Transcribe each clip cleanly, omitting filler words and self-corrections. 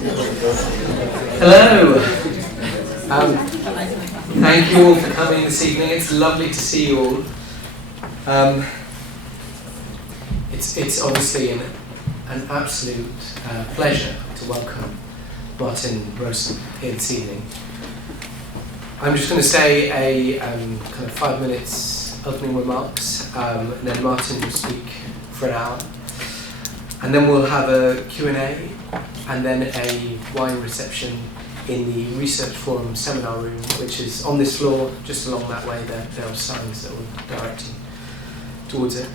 Hello. Thank you all for coming this evening. It's lovely to see you all. It's obviously an absolute pleasure to welcome Martin Rowson here this evening. I'm just going to say a kind of 5 minutes opening remarks, and then Martin will speak for an hour. And then we'll have a Q&A, and then a wine reception in the Research Forum seminar room, which is on this floor, just along that way. There are signs that will direct you towards it.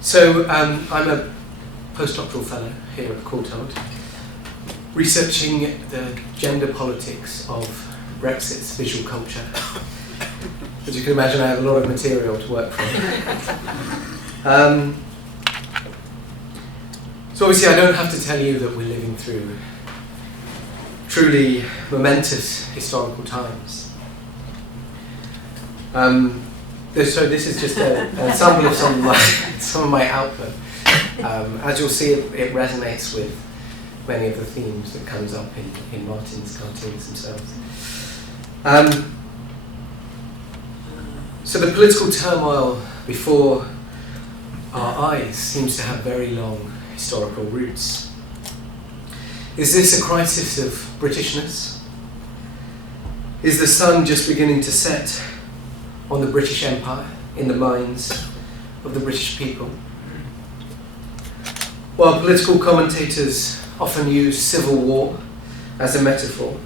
So I'm a postdoctoral fellow here at Courtauld, researching the gender politics of Brexit's visual culture. As you can imagine, I have a lot of material to work from. So obviously I don't have to tell you that we're living through truly momentous historical times. So this is just a sample of some of my output. As you'll see, it resonates with many of the themes that comes up in Martin's cartoons themselves. So the political turmoil before our eyes seems to have very long historical roots. Is this a crisis of Britishness? Is the sun just beginning to set on the British Empire in the minds of the British people? While political commentators often use civil war as a metaphor,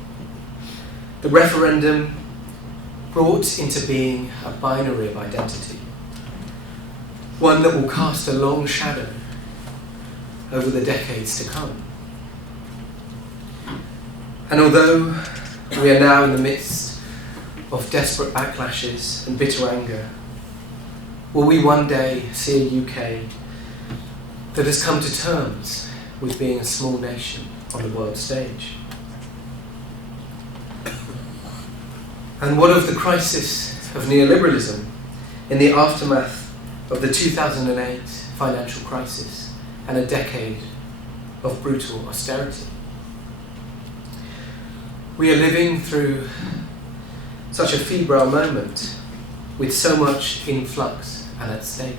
the referendum brought into being a binary of identity, one that will cast a long shadow over the decades to come. And although we are now in the midst of desperate backlashes and bitter anger, will we one day see a UK that has come to terms with being a small nation on the world stage? And what of the crisis of neoliberalism in the aftermath of the 2008 financial crisis and a decade of brutal austerity? We are living through such a febrile moment with so much in flux and at stake.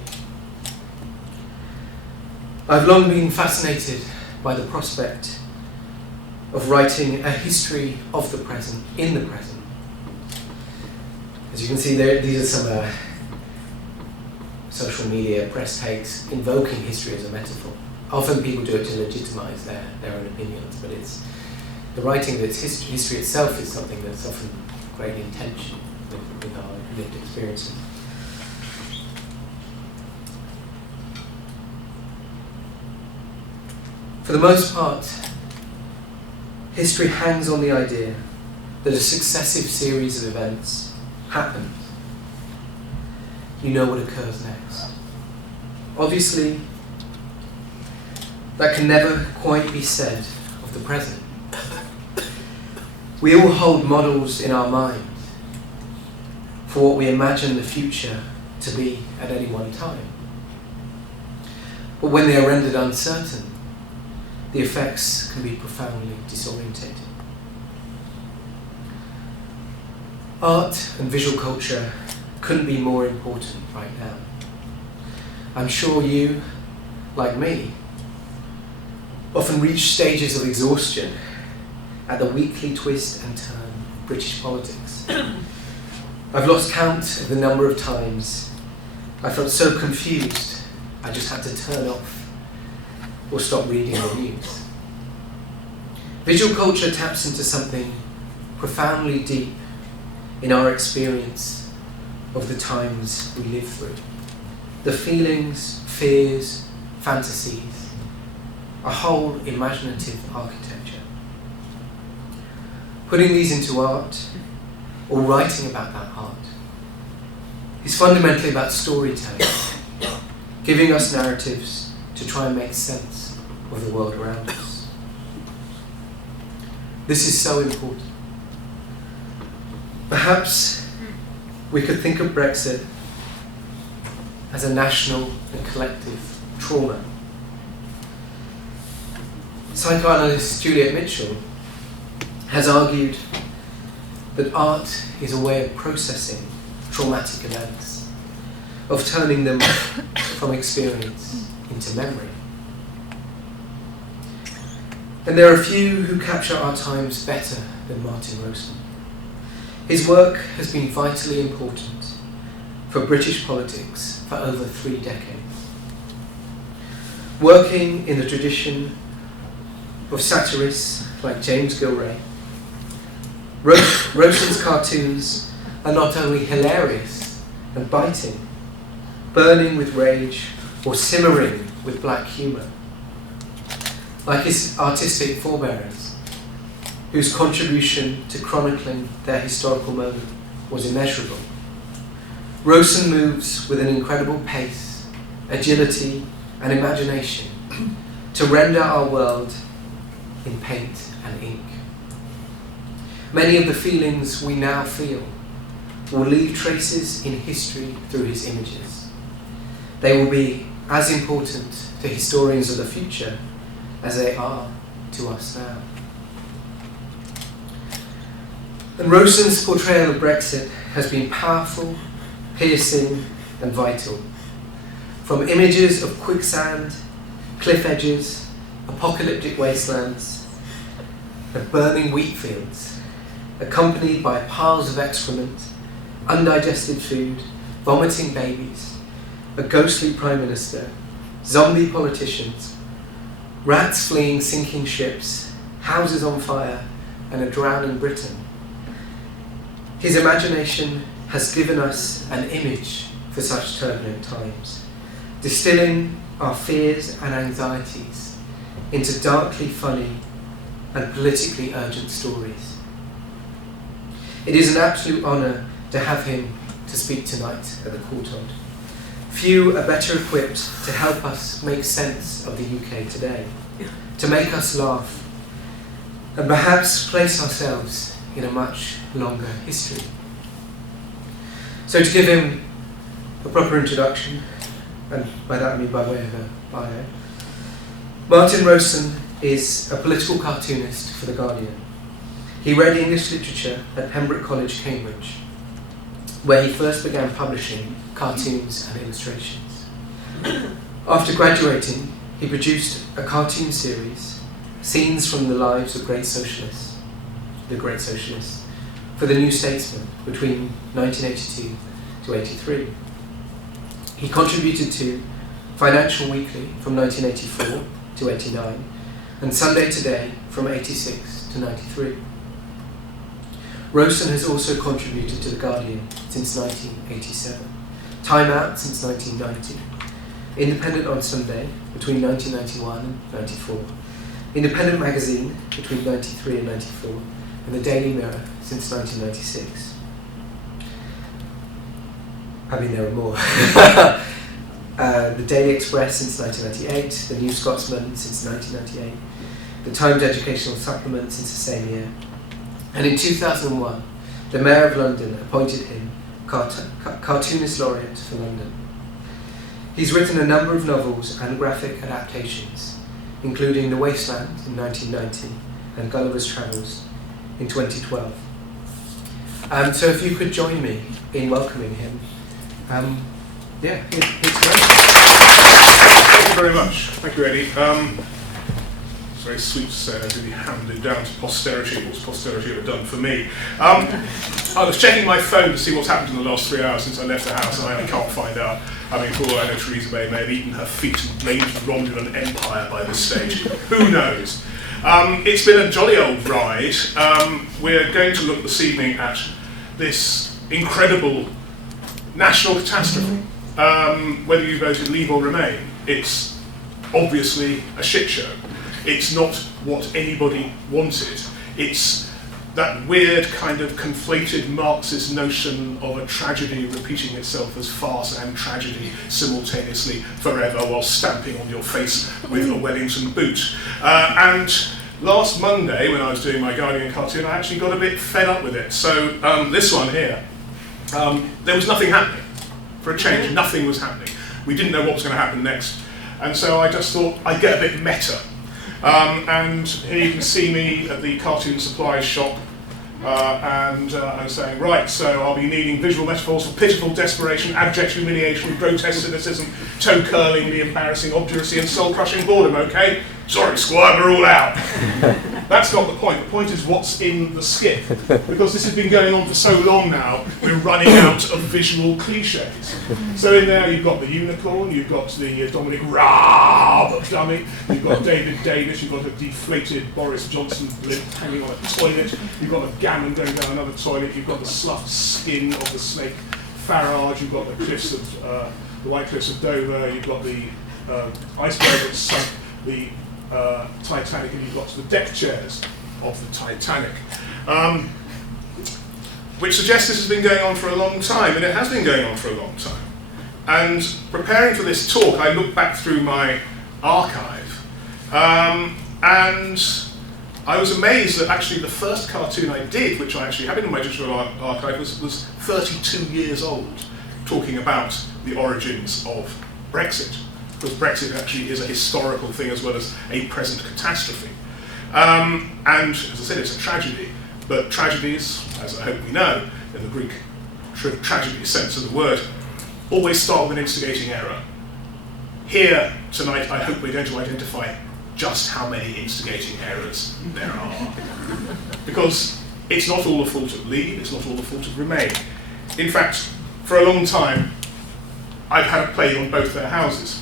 I've long been fascinated by the prospect of writing a history of the present in the present. As you can see there, these are some social media press takes invoking history as a metaphor. Often people do it to legitimise their own opinions, but it's the writing that's history itself is something that's often greatly in tension with our lived experiences. For the most part, history hangs on the idea that a successive series of events happens. You know what occurs next. Obviously, that can never quite be said of the present. We all hold models in our mind for what we imagine the future to be at any one time. But when they are rendered uncertain, the effects can be profoundly disorientating. Art and visual culture couldn't be more important right now. I'm sure you, like me, often reach stages of exhaustion at the weekly twist and turn of British politics. I've lost count of the number of times I felt so confused I just had to turn off or stop reading the news. Visual culture taps into something profoundly deep in our experience of the times we live through. The feelings, fears, fantasies, a whole imaginative architecture. Putting these into art, or writing about that art, is fundamentally about storytelling, giving us narratives to try and make sense of the world around us. This is so important. Perhaps we could think of Brexit as a national and collective trauma. Psychoanalyst Juliet Mitchell has argued that art is a way of processing traumatic events, of turning them from experience into memory. And there are few who capture our times better than Martin Rowson. His work has been vitally important for British politics for over 3 decades. Working in the tradition of satirists like James Gilray, Rowson's cartoons are not only hilarious and biting, burning with rage or simmering with black humour, like his artistic forebearers, whose contribution to chronicling their historical moment was immeasurable. Rowson moves with an incredible pace, agility, and imagination to render our world in paint and ink. Many of the feelings we now feel will leave traces in history through his images. They will be as important to historians of the future as they are to us now. And Rowson's portrayal of Brexit has been powerful, piercing, and vital. From images of quicksand, cliff edges, apocalyptic wastelands, and burning wheat fields, accompanied by piles of excrement, undigested food, vomiting babies, a ghostly prime minister, zombie politicians, rats fleeing sinking ships, houses on fire, and a drowning Britain. His imagination has given us an image for such turbulent times, distilling our fears and anxieties into darkly funny and politically urgent stories. It is an absolute honour to have him to speak tonight at the Courtauld. Few are better equipped to help us make sense of the UK today, to make us laugh, and perhaps place ourselves in a much longer history. So to give him a proper introduction, and by that I mean by way of a bio, Martin Rowson is a political cartoonist for The Guardian. He read English literature at Pembroke College, Cambridge, where he first began publishing cartoons and illustrations. After graduating, he produced a cartoon series, Scenes from the Lives of the Great Socialists, for the New Statesman between 1982 to 83. He contributed to Financial Weekly from 1984 to 89, and Sunday Today from 86 to 93. Rowson has also contributed to The Guardian since 1987, Time Out since 1990, Independent on Sunday between 1991 and 94, Independent Magazine between 93 and 94, and The Daily Mirror since 1996. I mean, there are more. The Daily Express since 1998, The New Scotsman since 1998, The Times Educational Supplement since the same year, and in 2001, the Mayor of London appointed him Cartoonist Laureate for London. He's written a number of novels and graphic adaptations, including The Wasteland in 1990 and Gulliver's Travels in 2012. So if you could join me in welcoming him. Here's Thank you very much. Thank you, Eddie. It's very sweet to say I really handed it down to posterity. What's posterity ever done for me? I was checking my phone to see what's happened in the last 3 hours since I left the house, and I can't find out. I mean, for all I know, Theresa May have eaten her feet and blamed the Romulan Empire by this stage. Who knows? It's been a jolly old ride. We're going to look this evening at this incredible national catastrophe. Whether you voted Leave or Remain, it's obviously a shit show. It's not what anybody wanted. It's that weird kind of conflated Marxist notion of a tragedy repeating itself as farce and tragedy simultaneously forever while stamping on your face with a Wellington boot. And last Monday, when I was doing my Guardian cartoon, I actually got a bit fed up with it. So this one here, there was nothing happening. For a change, nothing was happening. We didn't know what was going to happen next. And so I just thought I'd get a bit meta. And here you can see me at the cartoon supplies shop. I'm saying, right, so I'll be needing visual metaphors for pitiful desperation, abject humiliation, grotesque cynicism, toe-curling, the embarrassing obduracy, and soul-crushing boredom, okay? Sorry, Squire, we're all out. That's not the point. The point is what's in the skit. Because this has been going on for so long now, we're running out of visual cliches. So in there you've got the unicorn, you've got the Dominic Raab dummy, you've got David Davis, you've got a deflated Boris Johnson blimp hanging on a toilet, you've got a gammon going down another toilet, you've got the sloughed skin of the snake Farage, you've got the cliffs of the White Cliffs of Dover, you've got the iceberg that sunk the Titanic, and you've got the deck chairs of the Titanic, which suggests this has been going on for a long time, and it has been going on for a long time. And preparing for this talk, I looked back through my archive, and I was amazed that actually the first cartoon I did, which I actually have in my digital archive, was 32 years old, talking about the origins of Brexit. Because Brexit actually is a historical thing as well as a present catastrophe. And as I said, it's a tragedy, but tragedies, as I hope we know, in the Greek tragedy sense of the word, always start with an instigating error. Here, tonight, I hope we're going to identify just how many instigating errors there are. Because it's not all the fault of Leave, it's not all the fault of Remain. In fact, for a long time, I've had a play on both their houses.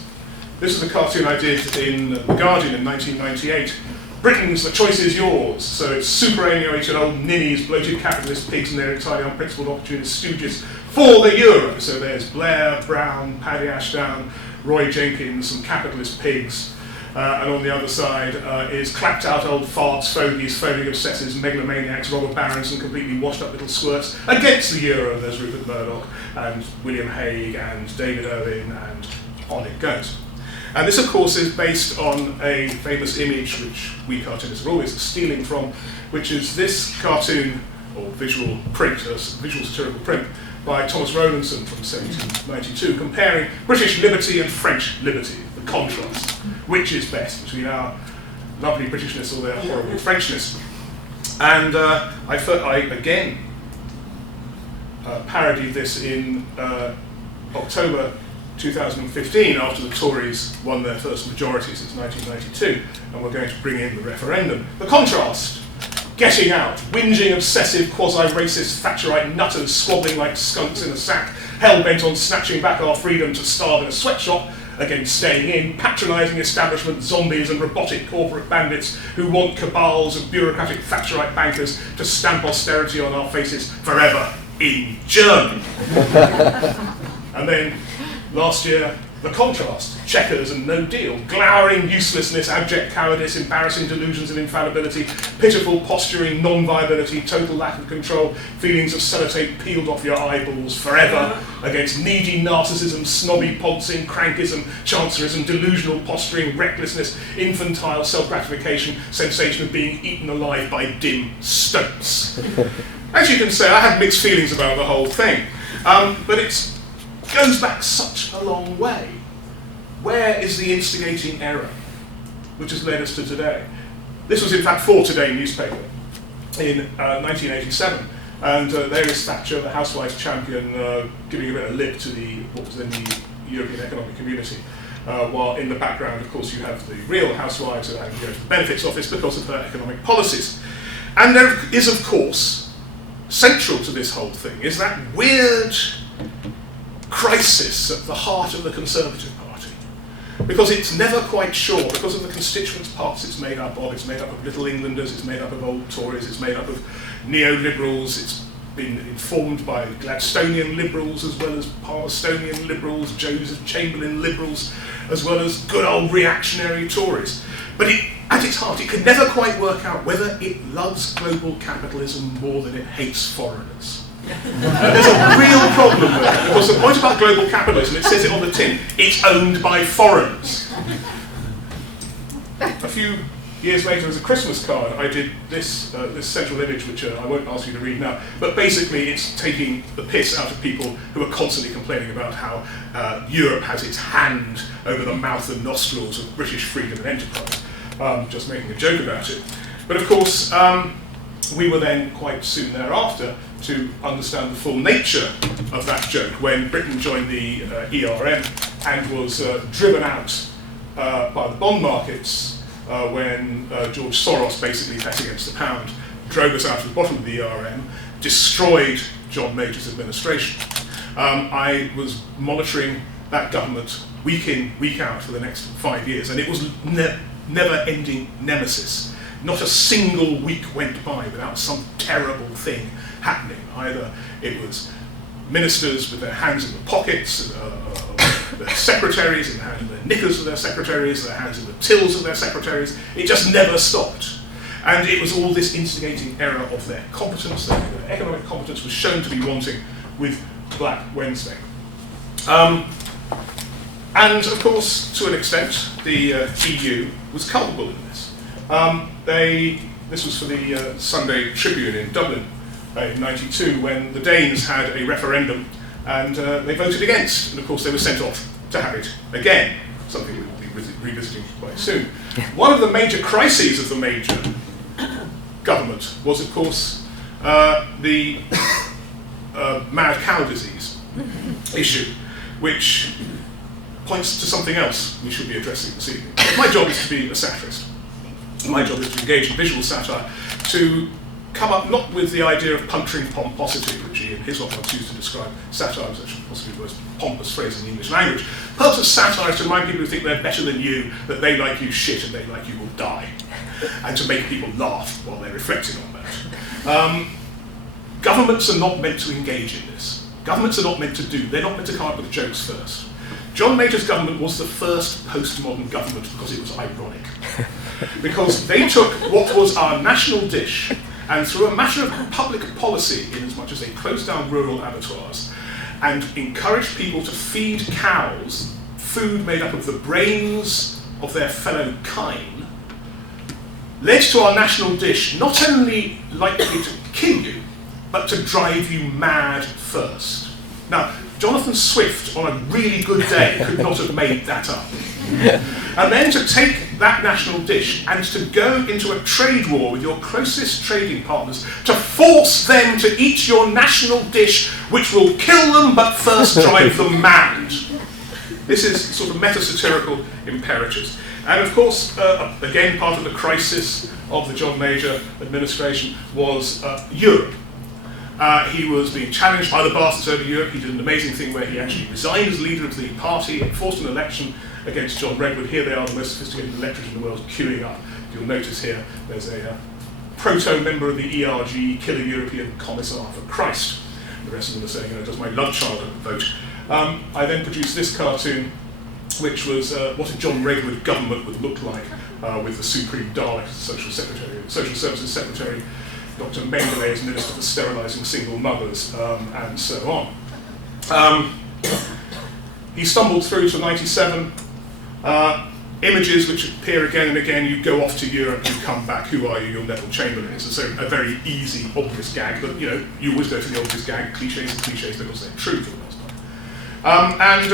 This is a cartoon I did in The Guardian in 1998. Britain's, the choice is yours. So it's superannuated old ninnies, bloated capitalist pigs and their entirely unprincipled opportunist stooges for the euro. So there's Blair, Brown, Paddy Ashdown, Roy Jenkins, some capitalist pigs. And on the other side is clapped out old farts, fogies, phoning obsessors, megalomaniacs, robber barons and completely washed up little squirts. Against the euro there's Rupert Murdoch and William Hague and David Owen, and on it goes. And this, of course, is based on a famous image which we cartoonists are always stealing from, which is this cartoon, or visual print, visual satirical print, by Thomas Rowson from 1792, comparing British liberty and French liberty, the contrast. Which is best between our lovely Britishness or their horrible Frenchness? And I again parodied this in October 2015, after the Tories won their first majority since 1992, and we're going to bring in the referendum. The contrast: getting out, whinging, obsessive, quasi-racist, Thatcherite nutters squabbling like skunks in a sack, hell-bent on snatching back our freedom to starve in a sweatshop, against staying in, patronising establishment zombies and robotic corporate bandits who want cabals of bureaucratic Thatcherite bankers to stamp austerity on our faces forever in Germany. And then, last year, the contrast: checkers and no deal, glowering uselessness, abject cowardice, embarrassing delusions of infallibility, pitiful posturing, non-viability, total lack of control, feelings of sellotape peeled off your eyeballs forever, against needy narcissism, snobby podsing, crankism, chancerism, delusional posturing, recklessness, infantile self-gratification, sensation of being eaten alive by dim stoats. As you can say, I have mixed feelings about the whole thing, but it goes back such a long way. Where is the instigating error which has led us to today? This was in fact for Today newspaper in 1987, and there is Thatcher, the housewife's champion, giving a bit of lip to what was then the European Economic Community, while in the background, of course, you have the real housewives who are having to go to the benefits office because of her economic policies. And there is, of course, central to this whole thing is that weird crisis at the heart of the Conservative Party, because it's never quite sure, because of the constituent parts it's made up of. It's made up of Little Englanders, it's made up of old Tories, it's made up of neoliberals, it's been informed by Gladstonian liberals as well as Palmerstonian liberals, Joseph Chamberlain liberals, as well as good old reactionary Tories. But at its heart, it can never quite work out whether it loves global capitalism more than it hates foreigners. And there's a real problem with it, because the point about global capitalism, it says it on the tin, it's owned by foreigners. A few years later, as a Christmas card, I did this central image, which I won't ask you to read now, but basically it's taking the piss out of people who are constantly complaining about how Europe has its hand over the mouth and nostrils of British freedom and enterprise. just making a joke about it. But of course, we were then quite soon thereafter to understand the full nature of that joke when Britain joined the ERM and was driven out by the bond markets when George Soros, basically bet against the pound, drove us out of the bottom of the ERM, destroyed John Major's administration. I was monitoring that government week in, week out for the next 5 years, and it was never-ending nemesis. Not a single week went by without some terrible thing happening. Either it was ministers with their hands in the pockets, their secretaries in their knickers of their secretaries, their hands in the tills of their secretaries. It just never stopped. And it was all this instigating error of their competence, their economic competence was shown to be wanting with Black Wednesday. And of course, to an extent, the EU was culpable in this. This was for the Sunday Tribune in Dublin in '92 when the Danes had a referendum and they voted against, and of course they were sent off to have it again, something we will be revisiting quite soon. One of the major crises of the major government was, of course, the mad cow disease issue, which points to something else we should be addressing this evening. My job is to be a satirist. My job is to engage in visual satire, to come up not with the idea of puncturing pomposity, which Ian Hislop once used to describe satire as actually possibly the most pompous phrase in the English language. The purpose of satire is to remind people who think they're better than you that they like you shit and they like you will die, and to make people laugh while they're reflecting on that. Governments are not meant to engage in this. Governments are not meant to do, they're not meant to come up with jokes first. John Major's government was the first postmodern government because it was ironic. Because they took what was our national dish and through a matter of public policy, in as much as they closed down rural abattoirs and encouraged people to feed cows food made up of the brains of their fellow kine, led to our national dish not only likely to kill you, but to drive you mad first. Now, Jonathan Swift, on a really good day, could not have made that up. And then to take that national dish and to go into a trade war with your closest trading partners to force them to eat your national dish, which will kill them but first drive them mad. This is sort of meta-satirical imperatives. And of course, again, part of the crisis of the John Major administration was Europe. He was being challenged by the bastards over Europe. He did an amazing thing where he actually resigned as leader of the party and forced an election against John Redwood. Here they are, the most sophisticated electorate in the world, queuing up. You'll notice here there's a proto-member of the ERG, Killer European Commissar for Christ. The rest of them are saying, does my love child vote? I then produced this cartoon, which was what a John Redwood government would look like with the Supreme Dalek as Social Services Secretary, Dr. Mengele as Minister for Sterilising Single Mothers, and so on. He stumbled through to 97. Images which appear again and again, you go off to Europe, you come back, who are you? You're Neville Chamberlain. It's a very easy, obvious gag, but you always go to the obvious gag, cliches and cliches because they're true for the most part. And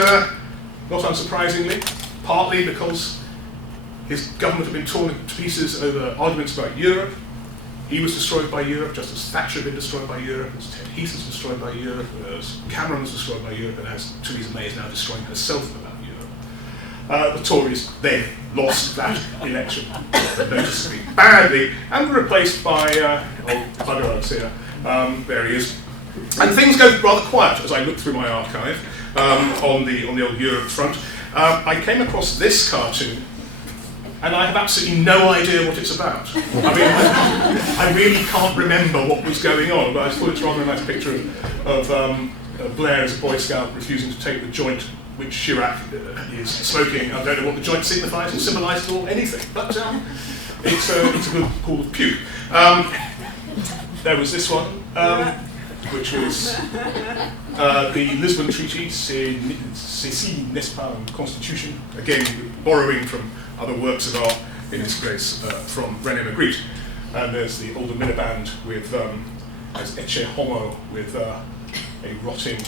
not unsurprisingly, partly because his government had been torn to pieces over arguments about Europe. He was destroyed by Europe, just as Thatcher had been destroyed by Europe, as Ted Heath was destroyed by Europe, as Cameron was destroyed by Europe, and as Theresa May is now destroying herself about Europe. The Tories then lost that election noticeably badly and were replaced by old bugger here. There he is. And things go rather quiet as I look through my archive on the old Europe front. I came across this cartoon. And I have absolutely no idea what it's about. I mean, I really can't remember what was going on, but I thought it's rather a nice picture of Blair as a Boy Scout refusing to take the joint which Chirac is smoking. I don't know what the joint signifies or symbolises or anything, but it's a good pool of puke. There was this one, which was the Lisbon Treaty, c'est n'est-ce pas une constitution, again borrowing from other works of art, in this case from René Magritte. And there's the older Miliband with, as Ecce Homo, with a rotting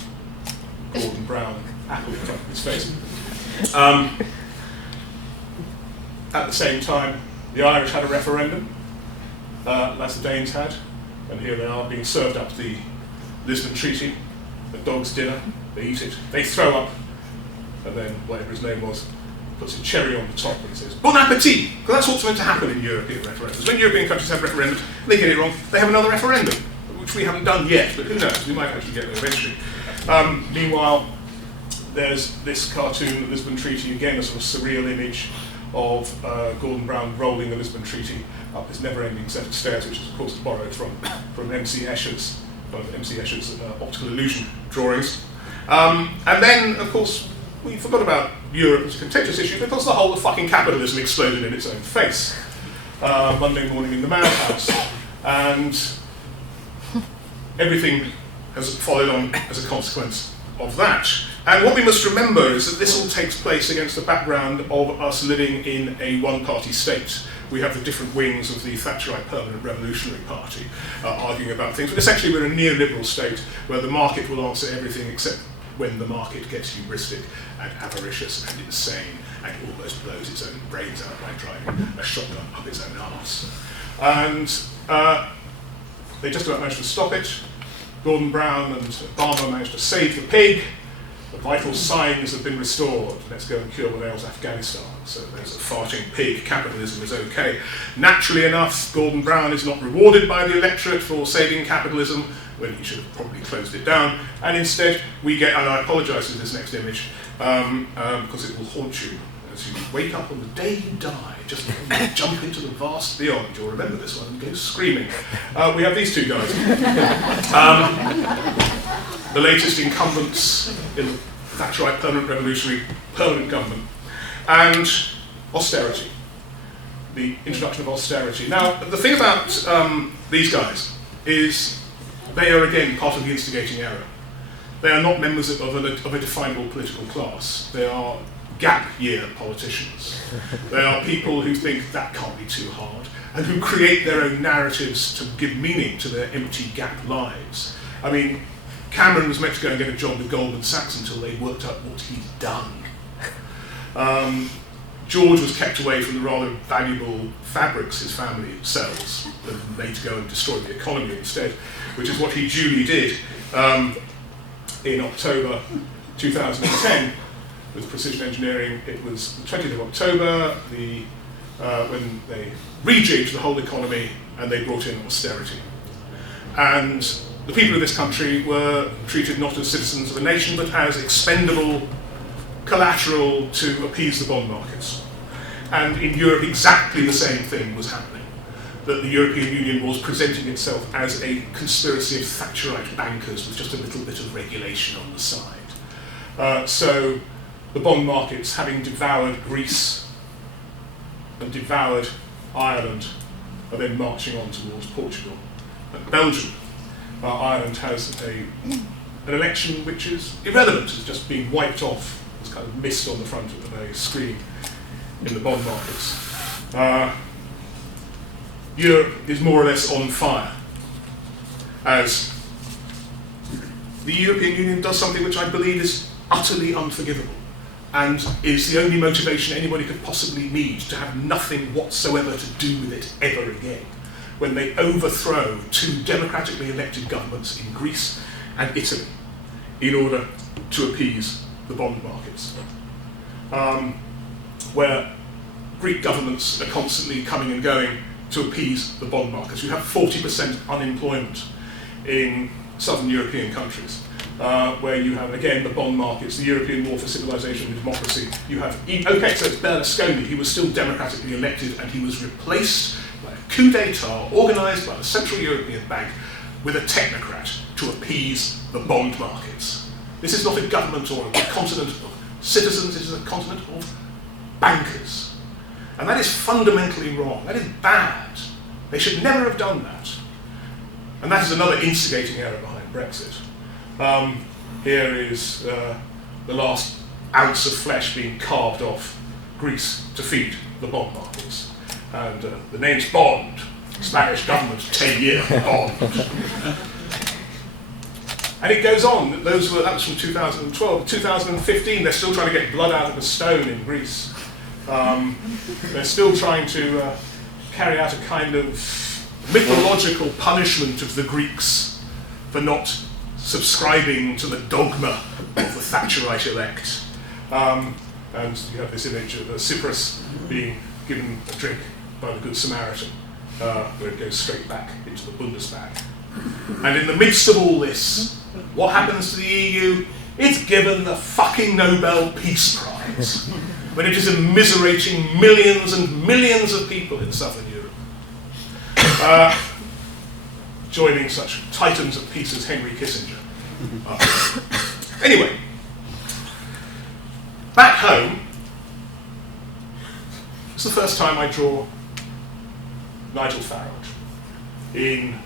Gordon Brown apple in front of his face. At the same time, The Irish had a referendum, as the Danes had, and here they are being served up the Lisbon Treaty, a dog's dinner. They eat it, they throw up, and then whatever his name was puts a cherry on the top and says, bon appetit! Because that's what's meant to happen in European referendums. When European countries have referendums, they get it wrong, they have another referendum, which we haven't done yet, but who knows, we might actually get there eventually. Meanwhile, there's this cartoon, the Lisbon Treaty, again a sort of surreal image of Gordon Brown rolling the Lisbon Treaty up this never-ending set of stairs, which is of course borrowed from M.C. Escher's optical illusion drawings. And then, of course, we forgot about Europe as a contentious issue because the whole of fucking capitalism exploded in its own face Monday morning in the madhouse, and everything has followed on as a consequence of that. And what we must remember is that this all takes place against the background of us living in a one-party state. We have the different wings of the Thatcherite Permanent Revolutionary Party arguing about things, but essentially we're a neoliberal state where the market will answer everything except when the market gets hubristic and avaricious and insane and almost blows its own brains out by driving a shotgun up its own arse. And they just about managed to stop it. Gordon Brown and Obama managed to save the pig. The vital signs have been restored. Let's go and cure what ails Afghanistan. So there's a farting pig. Capitalism is okay. Naturally enough, Gordon Brown is not rewarded by the electorate for saving capitalism, when he should have probably closed it down. And instead, we get, and I apologise for this next image, because it will haunt you as you wake up on the day you die, just jump into the vast beyond. You'll remember this one and go screaming. We have these two guys. The latest incumbents in the Thatcherite Permanent Revolutionary permanent government, and austerity, the introduction of austerity. Now, the thing about these guys is they are again part of the instigating era. They are not members of a definable political class. They are gap year politicians. They are people who think that can't be too hard, and who create their own narratives to give meaning to their empty gap lives. I mean, Cameron was meant to go and get a job with Goldman Sachs until they worked out what he'd done. George was kept away from the rather valuable fabrics his family sells, and made to go and destroy the economy instead, which is what he duly did in October 2010 with precision engineering. It was the 20th of October when they rejigged the whole economy and they brought in austerity. And the people of this country were treated not as citizens of a nation, but as expendable collateral to appease the bond markets. And in Europe, exactly the same thing was happening. That the European Union was presenting itself as a conspiracy of Thatcherite bankers with just a little bit of regulation on the side. So the bond markets, having devoured Greece and devoured Ireland, are then marching on towards Portugal and Belgium. Ireland has an election which is irrelevant. It's just been wiped off. It's kind of mist on the front of a screen in the bond markets. Europe is more or less on fire as the European Union does something which I believe is utterly unforgivable and is the only motivation anybody could possibly need to have nothing whatsoever to do with it ever again, when they overthrow two democratically elected governments in Greece and Italy in order to appease the bond markets. Where Greek governments are constantly coming and going to appease the bond markets. You have 40% unemployment in southern European countries, where you have, again, the bond markets, the European War for Civilization and Democracy. You have, okay, so it's Berlusconi. He was still democratically elected, and he was replaced by a coup d'etat organised by the Central European Bank with a technocrat to appease the bond markets. This is not a government or a continent of citizens, it is a continent of bankers. And that is fundamentally wrong. That is bad. They should never have done that. And that is another instigating error behind Brexit. Here is the last ounce of flesh being carved off Greece to feed the bond markets. And the name's Bond. Spanish government 10-year bond. And it goes on. That was from 2012. 2015, they're still trying to get blood out of a stone in Greece. They're still trying to carry out a kind of mythological punishment of the Greeks for not subscribing to the dogma of the Thatcherite elect. And you have this image of Cyprus being given a drink by the Good Samaritan, where it goes straight back into the Bundesbank. And in the midst of all this, what happens to the EU? It's given the fucking Nobel Peace Prize, when it is immiserating millions and millions of people in southern Europe, joining such titans of peace as Henry Kissinger. Anyway, back home, it's the first time I draw Nigel Farage in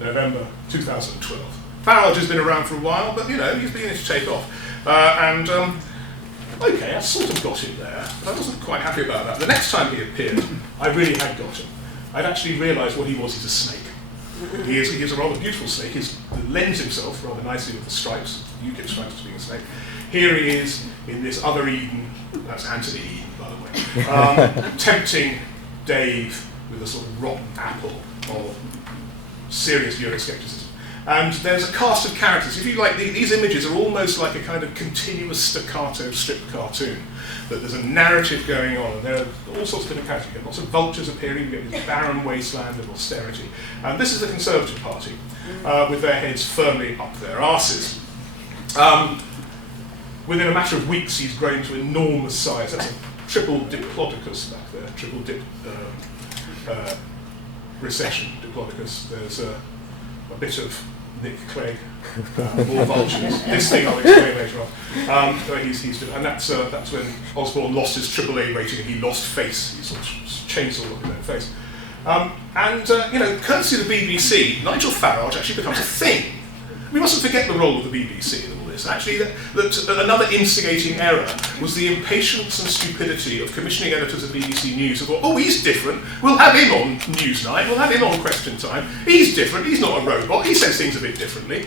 November 2012. Farage has been around for a while, but he's beginning to take off. Okay, I sort of got him there, but I wasn't quite happy about that. The next time he appeared, I really had got him. I'd actually realised what he was. He's a snake. He is a rather beautiful snake. He lends himself rather nicely with the stripes, UKIP stripes to being a snake. Here he is in this other Eden, that's Anthony Eden, by the way, tempting Dave with a sort of rotten apple of serious Euroscepticism. And there's a cast of characters. If you like, these images are almost like a kind of continuous staccato strip cartoon. That there's a narrative going on, and there are all sorts of different characters. You get lots of vultures appearing, you get this barren wasteland of austerity. And this is the Conservative Party, with their heads firmly up their arses. Within a matter of weeks, he's grown to enormous size. That's a triple diplodocus back there, triple dip recession diplodocus. There's a bit of Nick Clegg, more vultures. This thing I'll explain later on. And that's when Osborne lost his AAA rating and he lost face. He sort of chainsaw on his own face. Courtesy of the BBC, Nigel Farage actually becomes a thing. We mustn't forget the role of the BBC in all this. Actually, that another instigating error was the impatience and stupidity of commissioning editors of BBC News who thought, oh, he's different, we'll have him on Newsnight, we'll have him on Question Time, he's different, he's not a robot, he says things a bit differently.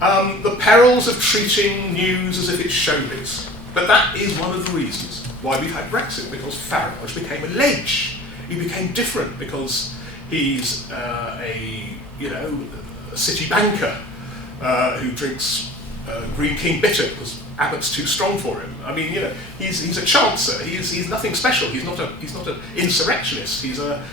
The perils of treating news as if it's showbiz. But that is one of the reasons why we've had Brexit, because Farage became a ledge. He became different because he's a city banker who drinks Green King bitter because Abbott's too strong for him. I mean, he's a chancer. He's nothing special. He's not an insurrectionist. He's a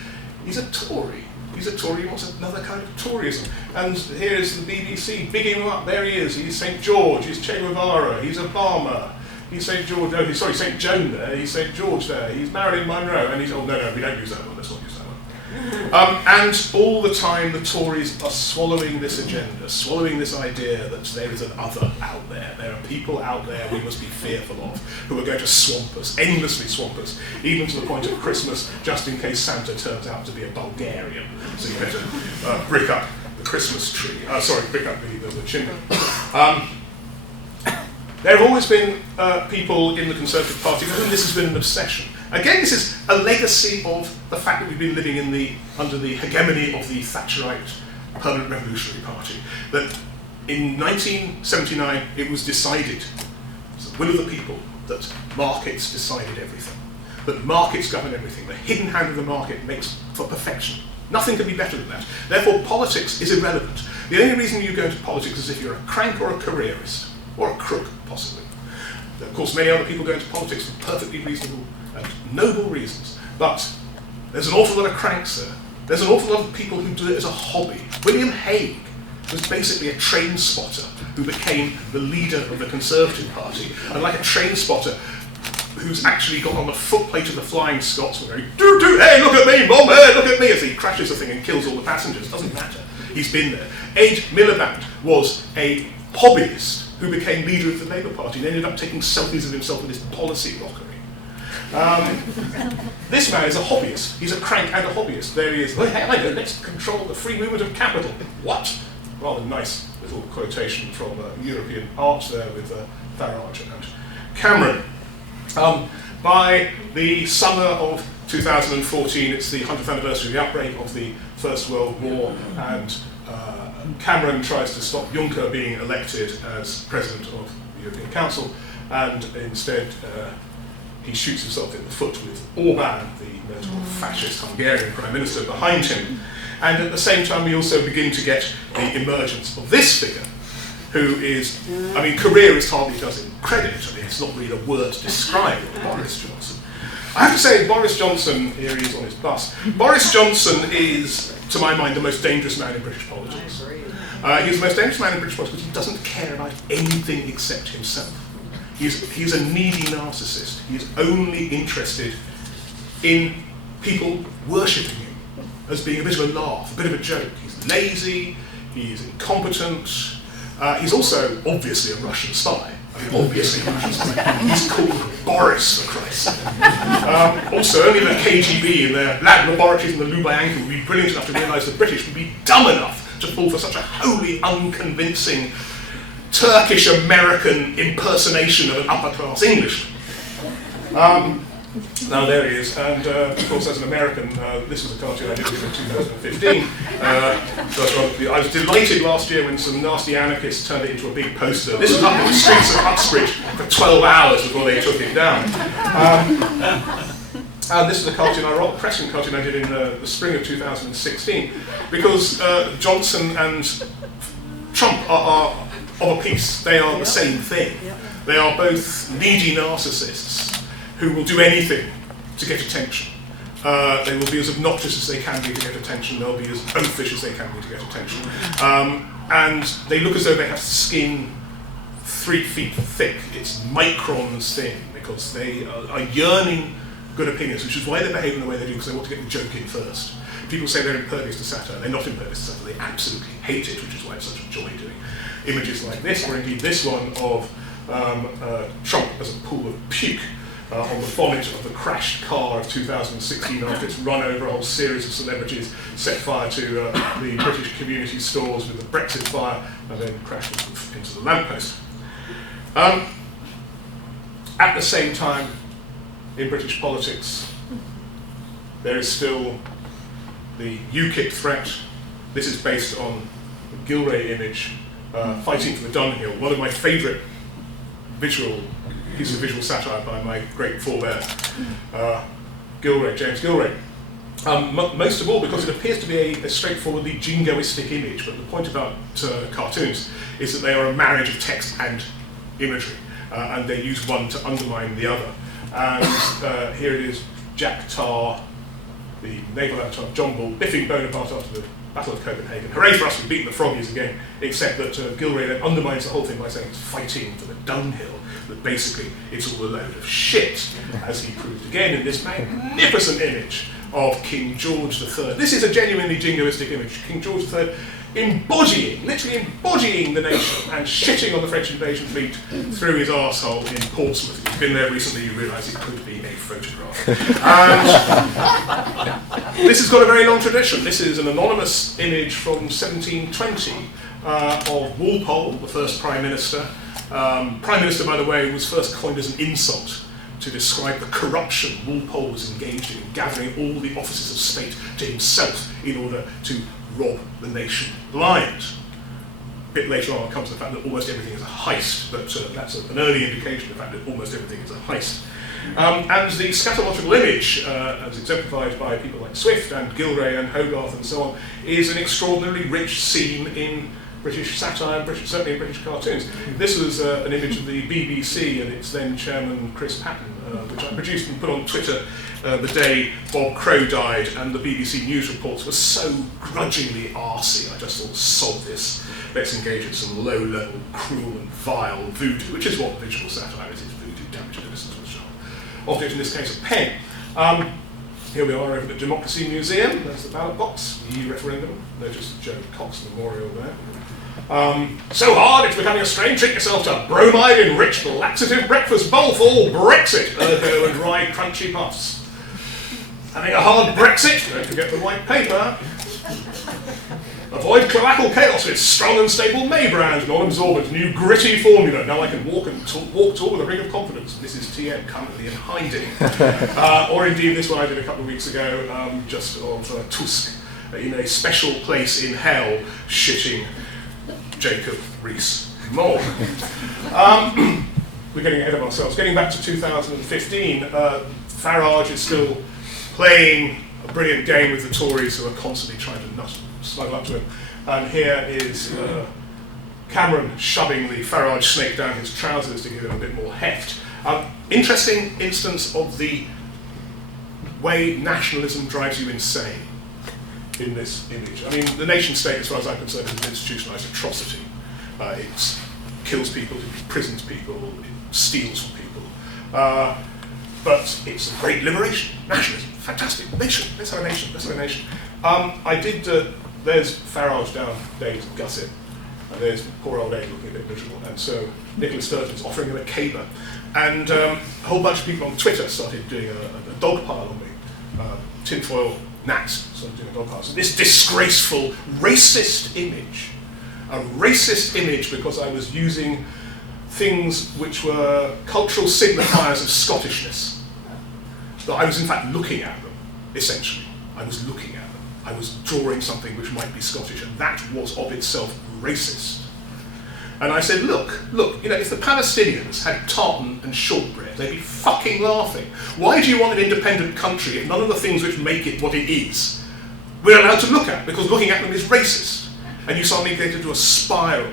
Tory. He's a Tory. He wants another kind of Toryism. And here is the BBC bigging him up. There he is. He's St George. He's Che Guevara. He's Obama. He's St George. No, sorry, St Joan there. He's St George there. He's Marilyn Monroe. And he's no, we don't use that one. Let's not use that one. And all the time the Tories are swallowing this agenda, swallowing this idea that there is an other out there. There are people out there we must be fearful of, who are going to swamp us, endlessly swamp us, even to the point of Christmas, just in case Santa turns out to be a Bulgarian. So you better brick up the Christmas tree. Brick up the chimney. There have always been people in the Conservative Party for whom this has been an obsession. Again, this is a legacy of the fact that we've been living under the hegemony of the Thatcherite Permanent Revolutionary Party. That in 1979 it was decided, it's the will of the people, that markets decided everything. That markets govern everything. The hidden hand of the market makes for perfection. Nothing can be better than that. Therefore, politics is irrelevant. The only reason you go into politics is if you're a crank or a careerist, or a crook, possibly. Of course, many other people go into politics for perfectly reasonable and noble reasons, but there's an awful lot of cranks there. There's an awful lot of people who do it as a hobby. William Hague was basically a train spotter who became the leader of the Conservative Party, and like a train spotter who's actually got on the footplate of the Flying Scots and going, hey, look at me, Mom, hey, look at me, as he crashes the thing and kills all the passengers. Doesn't matter. He's been there. Ed Miliband was a hobbyist who became leader of the Labour Party and ended up taking selfies of himself with his policy rockery. This man is a hobbyist. He's a crank and a hobbyist. There he is. Oh, hey, I know, let's control the free movement of capital. What? Rather nice little quotation from European art there with Farage and Cameron. By the summer of 2014, it's the 100th anniversary of the outbreak of the First World War, and Cameron tries to stop Juncker being elected as President of the European Council, and instead he shoots himself in the foot with Orban, the notable fascist Hungarian Prime Minister, behind him. And at the same time, we also begin to get the emergence of this figure, who is, I mean, career is hardly does him credit. I mean, it's not really a word to describe Boris Johnson. I have to say, Boris Johnson, here he is on his bus, Boris Johnson is, to my mind, the most dangerous man in British politics. He's the most dangerous man in British politics because he doesn't care about anything except himself. He's a needy narcissist. He's only interested in people worshipping him as being a bit of a laugh, a bit of a joke. He's lazy, he's incompetent, he's also obviously a Russian spy. I mean, obviously a Russian spy. He's called Boris, for Christ's sake. Also, only the KGB in their lab laboratories in the Lubyanka would be brilliant enough to realise the British would be dumb enough to fall for such a wholly unconvincing Turkish-American impersonation of an upper-class Englishman. Now there he is, and of course as an American, this was a cartoon I did in 2015. I was delighted last year when some nasty anarchists turned it into a big poster. This was up in the streets of Uxbridge for 12 hours before they took it down. This is a cartoon, a rather pressing cartoon I did in the spring of 2016, because Johnson and Trump are of a piece. They are the same thing. They are both needy narcissists who will do anything to get attention. They will be as obnoxious as they can be to get attention. They'll be as oafish as they can be to get attention. And they look as though they have skin 3 feet thick. It's microns thin because they are yearning good opinions, which is why they behave in the way they do, because they want to get the joke in first. People say they're impervious to satire. They're not impervious to satire. They absolutely hate it, which is why it's such a joy doing images like this, or indeed this one of Trump as a pool of puke on the bonnet of the crashed car of 2016 after it's run over a whole series of celebrities, set fire to the British community stores with the Brexit fire, and then crashed into the lamppost. At the same time, in British politics, there is still the UKIP threat. This is based on a Gilray image, fighting for the dunghill, one of my favourite piece of visual satire by my great forebear, James Gilray. Most of all because it appears to be a straightforwardly jingoistic image, but the point about cartoons is that they are a marriage of text and imagery, and they use one to undermine the other. And here it is, Jack Tar, the naval avatar of John Bull, biffing Bonaparte after the Battle of Copenhagen. Hooray for us, we've beaten the Froggies again, except that Gilray then undermines the whole thing by saying it's fighting for the dunghill, that basically it's all a load of shit, as he proved again in this magnificent image of King George III. This is a genuinely jingoistic image. King George III literally embodying the nation and shitting on the French invasion fleet through his arsehole in Portsmouth. If you've been there recently, you realise it could be a photograph. And this has got a very long tradition. This is an anonymous image from 1720 of Walpole, the first Prime Minister. Prime Minister, by the way, was first coined as an insult to describe the corruption Walpole was engaged in gathering all the offices of state to himself in order to rob the nation blind. A bit later on, I'll come to the fact that almost everything is a heist, but that's an early indication of the fact that almost everything is a heist. And the scatological image, as exemplified by people like Swift and Gilray and Hogarth and so on, is an extraordinarily rich scene in British satire, and certainly in British cartoons. This was an image of the BBC and its then chairman, Chris Patten, which I produced and put on Twitter the day Bob Crow died, and the BBC news reports were so grudgingly arsey. I just thought, sod this, let's engage in some low-level, cruel and vile voodoo, which is what visual satire is voodoo, damaging innocence with a sharp object, in this case a pen. Here we are over at the Democracy Museum. There's the ballot box, the referendum. Notice Joe Cox Memorial there. So hard it's becoming a strain. Treat yourself to bromide-enriched laxative breakfast bowl for all Brexit, ergo and rye crunchy puffs. Having a hard Brexit, don't forget the white paper. Avoid cloacal chaos with strong and stable May brand, non-absorbent, new gritty formula. Now I can walk tall with a ring of confidence. This is TM currently in hiding. Or indeed this one I did a couple of weeks ago, just of Tusk in a special place in hell, shitting Jacob Rees-Mogg. we're getting ahead of ourselves. Getting back to 2015, Farage is still playing a brilliant game with the Tories, who are constantly trying to snuggle up to him. And here is Cameron shoving the Farage snake down his trousers to give him a bit more heft. Interesting instance of the way nationalism drives you insane in this image. I mean, the nation state, as far as I'm concerned, is an institutionalized atrocity. It kills people, it imprisons people, it steals from people. But it's a great liberation. Nationalism, fantastic. Nation, let's have a nation, let's have a nation. There's Farage down Dave's gusset, and there's poor old Dave looking a bit miserable, and so Nicola Sturgeon's offering him a caber. And a whole bunch of people on Twitter started doing a dog pile on me. Tinfoil gnats started doing a dog pile. So this disgraceful, racist image, a racist image because I was using things which were cultural signifiers of Scottishness. But I was in fact looking at them, essentially. I was looking at them. I was drawing something which might be Scottish, and that was of itself racist. And I said, look, if the Palestinians had tartan and shortbread, they'd be fucking laughing. Why do you want an independent country if none of the things which make it what it is we're allowed to look at? Because looking at them is racist. And you suddenly get into a spiral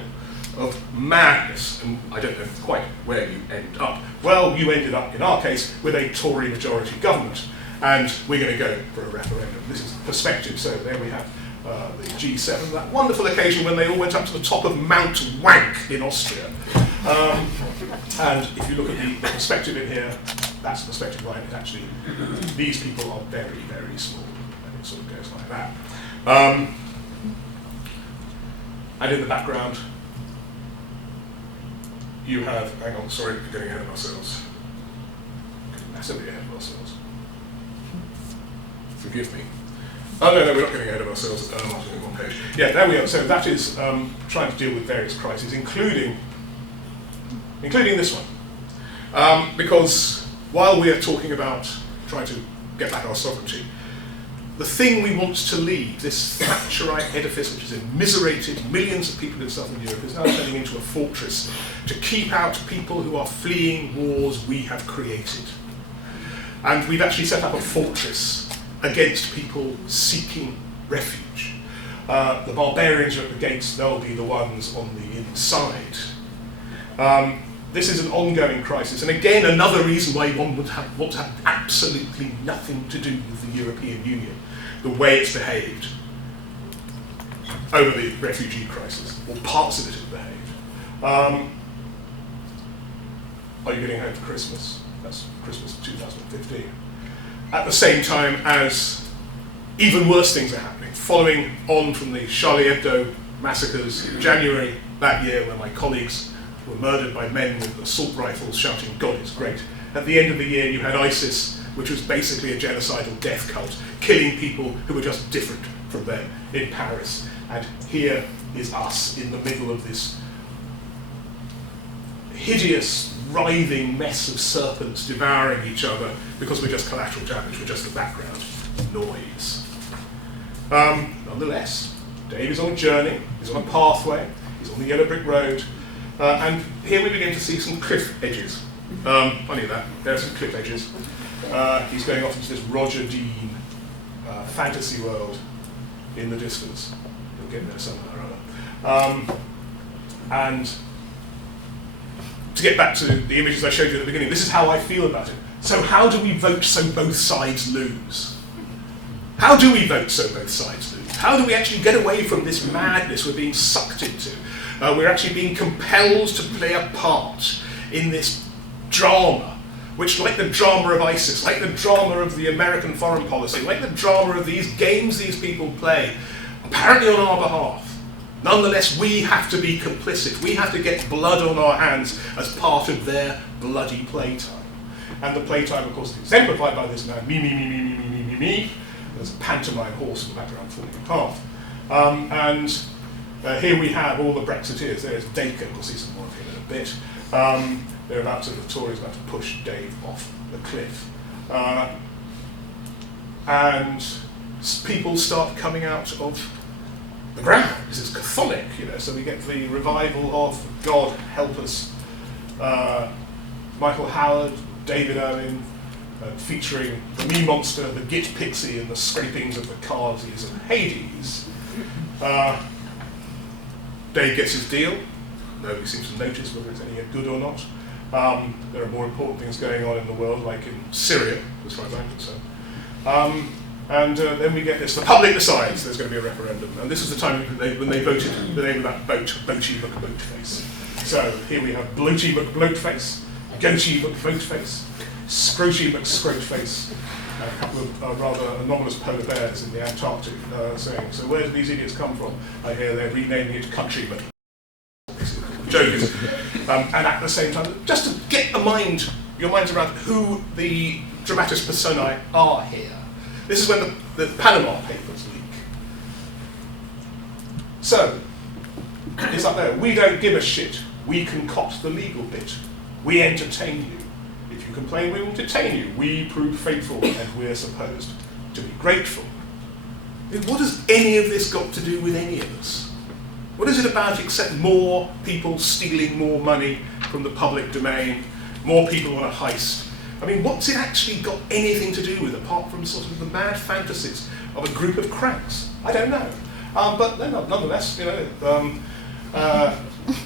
of madness, and I don't know quite where you end up. Well, you ended up, in our case, with a Tory majority government, and we're going to go for a referendum. This is perspective, so there we have the G7, that wonderful occasion when they all went up to the top of Mount Wank in Austria. And if you look at the perspective in here, that's the perspective right. It actually, these people are very, very small, and it sort of goes like that. And in the background, you have, hang on, sorry, we're getting ahead of ourselves. Getting massively ahead of ourselves. Forgive me. Oh, no, we're not getting ahead of ourselves. I'll do one page. Yeah, there we are. So that is trying to deal with various crises, including this one. Because while we are talking about trying to get back our sovereignty, the thing we want to leave, this Thatcherite edifice which has immiserated millions of people in southern Europe, is now turning into a fortress to keep out people who are fleeing wars we have created. And we've actually set up a fortress against people seeking refuge. The barbarians are at the gates, they'll be the ones on the inside. This is an ongoing crisis, and again another reason why one would want to have absolutely nothing to do with the European Union, the way it's behaved over the refugee crisis, or parts of it have behaved. Are you getting home for Christmas? That's Christmas of 2015. At the same time as even worse things are happening, following on from the Charlie Hebdo massacres in January that year, where my colleagues were murdered by men with assault rifles shouting, "God is great." At the end of the year, you had ISIS, which was basically a genocidal death cult, killing people who were just different from them in Paris. And here is us in the middle of this hideous, writhing mess of serpents devouring each other because we're just collateral damage, we're just the background noise. Nonetheless, Dave is on a journey, he's on a pathway, he's on the yellow brick road, and here we begin to see some cliff edges. Funny that, there are some cliff edges. He's going off into this Roger Dean fantasy world in the distance. He'll get there somehow or other. And to get back to the images I showed you at the beginning, this is how I feel about it. So how do we vote so both sides lose? How do we vote so both sides lose? How do we actually get away from this madness we're being sucked into? We're actually being compelled to play a part in this drama, which, like the drama of ISIS, like the drama of the American foreign policy, like the drama of these games these people play, apparently on our behalf, nonetheless, we have to be complicit. We have to get blood on our hands as part of their bloody playtime. And the playtime, of course, is exemplified by this man, me. There's a pantomime horse in the background falling apart. Here we have all the Brexiteers. There's Dakin, we'll see some more of him in a bit. The Tories are about to push Dave off the cliff. And people start coming out of the ground. This is Catholic, so we get the revival of God help us Michael Howard, David Owen, featuring the me monster, the git pixie, and the scrapings of the Carsies and Hades. Dave gets his deal. Nobody seems to notice whether it's any good or not. There are more important things going on in the world, like in Syria, as far as I'm concerned. Then we get this. The public decides there's going to be a referendum. And this is the time when they voted the name of that Boaty McBoatface. So here we have Bloaty McBloatface, Goatee McVoteface, Scroaty McScroatface, a couple of rather anomalous polar bears in the Antarctic saying, so where do these idiots come from? I hear they're renaming it Country, but the joke is. And at the same time, just to get your minds around who the dramatis personae are here. This is when the Panama Papers leak. So, it's up there. We don't give a shit. We concoct the legal bit. We entertain you. If you complain, we will detain you. We prove faithful, and we're supposed to be grateful. What has any of this got to do with any of us? What is it about except more people stealing more money from the public domain, more people on a heist? I mean, what's it actually got anything to do with apart from sort of the mad fantasies of a group of cranks? I don't know. But nonetheless,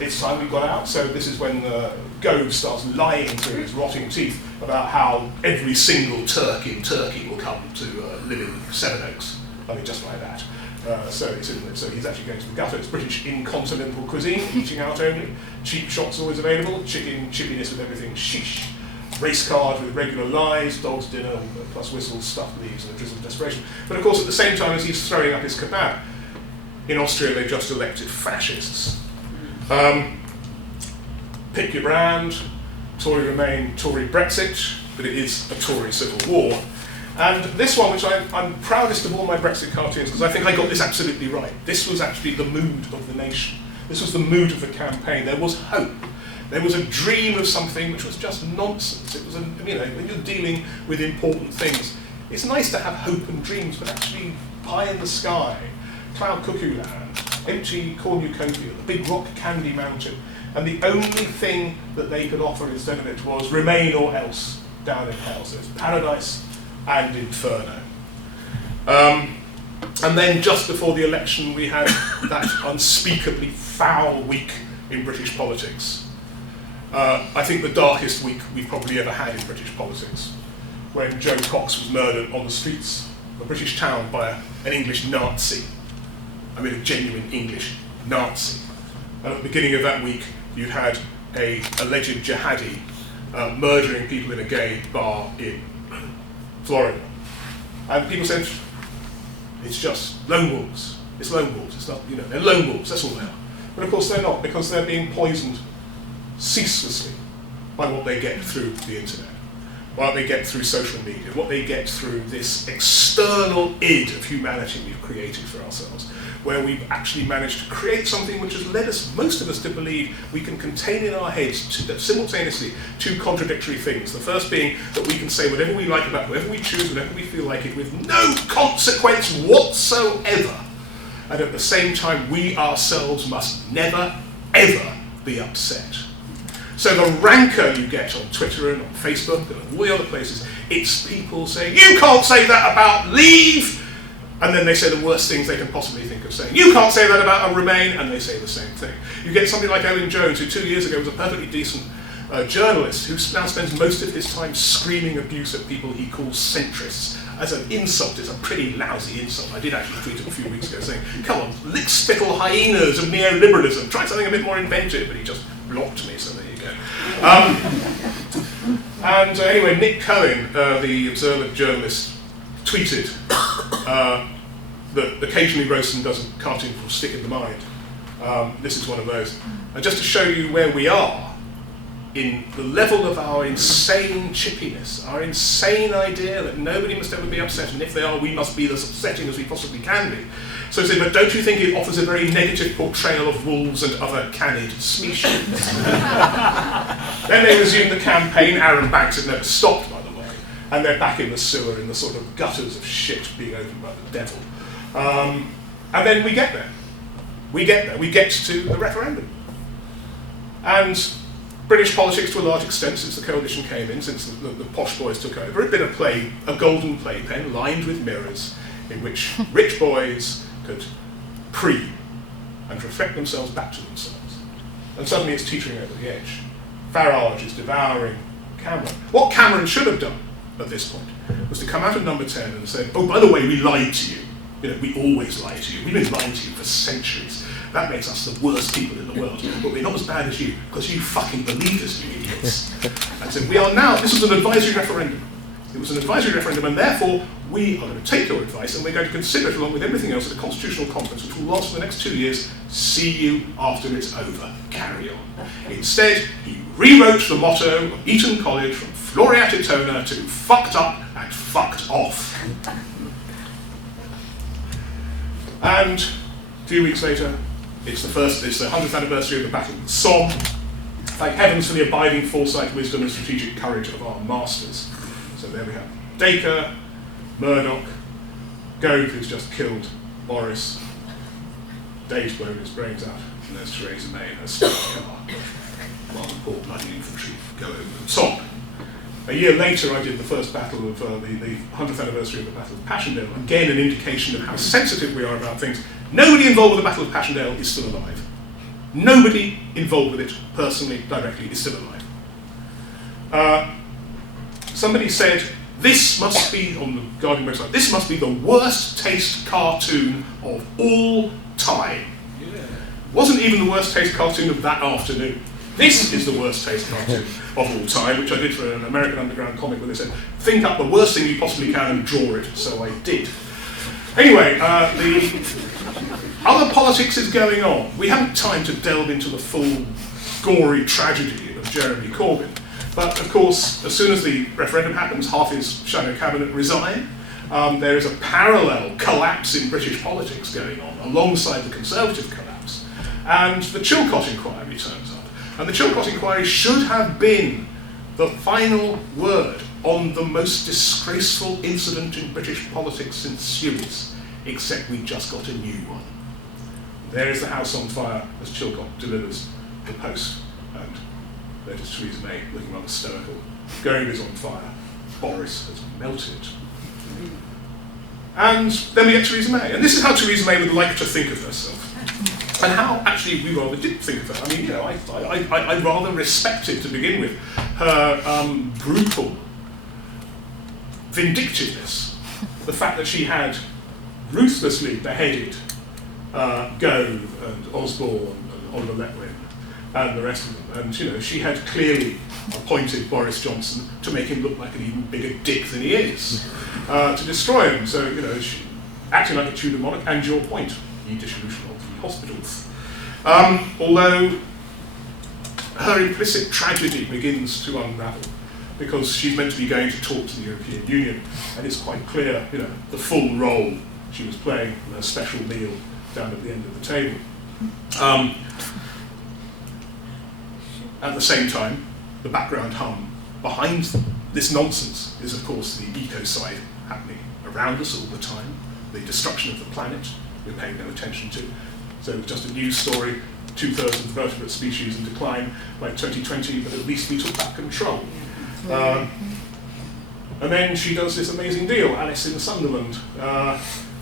it's time we got out. So this is when Gove starts lying through his rotting teeth about how every single Turk in Turkey will come to live in Sevenoaks. I mean, just like that. So he's actually going to the gutter. It's British incontinental cuisine, eating out only. Cheap shots always available. Chicken, chippiness with everything. Sheesh. Race card with regular lies, dog's dinner, plus whistles, stuffed leaves, and a drizzle of desperation. But of course, at the same time as he's throwing up his kebab, in Austria they've just elected fascists. Pick your brand, Tory Remain, Tory Brexit, but it is a Tory civil war. And this one, which I'm proudest of all my Brexit cartoons, because I think I got this absolutely right. This was actually the mood of the nation. This was the mood of the campaign. There was hope. There was a dream of something which was just nonsense. It was, when you're dealing with important things, it's nice to have hope and dreams, but actually pie in the sky, cloud cuckoo land, empty cornucopia, the big rock candy mountain, and the only thing that they could offer instead of it was remain or else down in hell. So it's paradise and inferno. And then just before the election, we had that unspeakably foul week in British politics. I think the darkest week we've probably ever had in British politics, when Joe Cox was murdered on the streets of a British town by an English Nazi. I mean, a genuine English Nazi. And at the beginning of that week, you had a alleged jihadi murdering people in a gay bar in Florida. And people said, it's just lone wolves. It's lone wolves. It's not, they're lone wolves, that's all they are. But of course they're not, because they're being poisoned ceaselessly by what they get through the internet, what they get through social media, what they get through this external id of humanity we've created for ourselves, where we've actually managed to create something which has led us, most of us, to believe we can contain in our heads simultaneously two contradictory things. The first being that we can say whatever we like about whoever we choose, whenever we feel like it, with no consequence whatsoever. And at the same time, we ourselves must never, ever be upset. So the rancour you get on Twitter and on Facebook and all the other places, it's people saying, you can't say that about Leave! And then they say the worst things they can possibly think of saying. You can't say that about a Remain, and they say the same thing. You get somebody like Owen Jones, who 2 years ago was a perfectly decent journalist, who now spends most of his time screaming abuse at people he calls centrists. As an insult, it's a pretty lousy insult. I did actually tweet him a few weeks ago saying, come on, lick-spittle hyenas of neoliberalism, try something a bit more inventive, but he just blocked me, so there you go. Anyway, Nick Cohen, the observant journalist, tweeted that occasionally Rowson does a cartoon called Stick in the Mind. This is one of those. And just to show you where we are in the level of our insane chippiness, our insane idea that nobody must ever be upset, and if they are, we must be as upsetting as we possibly can be. So he said, but don't you think it offers a very negative portrayal of wolves and other canid species? Then they resumed the campaign. Aaron Banks had never stopped, by the way, and they're back in the sewer in the sort of gutters of shit being opened by the devil. And then we get there. We get to the referendum. And British politics to a large extent since the coalition came in, since the posh boys took over, had been a golden playpen lined with mirrors in which rich boys could preen and reflect themselves back to themselves. And suddenly it's teetering over the edge. Farage is devouring Cameron. What Cameron should have done at this point was to come out of number 10 and say, oh, by the way, we lied to you. You know, we always lie to you. We've been lying to you for centuries. That makes us the worst people in the world. But we're not as bad as you, because you fucking believe us, you idiots. And so we are now, this was an advisory referendum. It was an advisory referendum, and therefore we are going to take your advice and we're going to consider it along with everything else at a constitutional conference which will last for the next 2 years. See you after it's over. Carry on. Instead, he rewrote the motto of Eton College from Floria Titona to fucked up and fucked off. And a few weeks later, it's the 100th anniversary of the Battle of the Somme. Thank heavens for the abiding foresight, wisdom and strategic courage of our masters. So there we have Dacre, Murdoch, Gove, who's just killed Boris, Dave's blown his brains out, and there's Theresa May in her state car, while the poor bloody infantry go over the Somme. A year later, I did the first battle of the 100th anniversary of the Battle of Passchendaele. Again, an indication of how sensitive we are about things. Nobody involved with the Battle of Passchendaele is still alive. Nobody involved with it, personally, directly, is still alive. Somebody said, this must be, on the Guardian website, this must be the worst taste cartoon of all time. Yeah. Wasn't even the worst taste cartoon of that afternoon. This is the worst taste cartoon of all time, which I did for an American underground comic where they said, think up the worst thing you possibly can and draw it, so I did. Anyway, the other politics is going on. We haven't time to delve into the full gory tragedy of Jeremy Corbyn, but of course, as soon as the referendum happens, half his shadow cabinet resign. There is a parallel collapse in British politics going on alongside the Conservative collapse, and the Chilcot inquiry turns up. And the Chilcot inquiry should have been the final word on the most disgraceful incident in British politics since Suez, except we just got a new one. There is the house on fire as Chilcot delivers the post, and there is Theresa May looking rather stoical. Gove is on fire. Boris has melted. And then we get Theresa May. And this is how Theresa May would like to think of herself. And how actually we rather did think of her. I mean, you know, I rather respected, to begin with, her brutal vindictiveness. The fact that she had ruthlessly beheaded Gove and Osborne and Oliver Letwin and the rest of them. And, you know, she had clearly appointed Boris Johnson to make him look like an even bigger dick than he is, to destroy him. So, you know, she, acting like a Tudor monarch, and your point, the dissolution of the hospitals. Although her implicit tragedy begins to unravel, because she's meant to be going to talk to the European Union, and it's quite clear, you know, the full role she was playing in her special meal down at the end of the table. At the same time, the background hum behind this nonsense is, of course, the ecocide happening around us all the time, the destruction of the planet we're paying no attention to. So just a news story, 2/3 of the vertebrate species in decline by 2020, but at least we took back control. And then she does this amazing deal, Alice in Sunderland,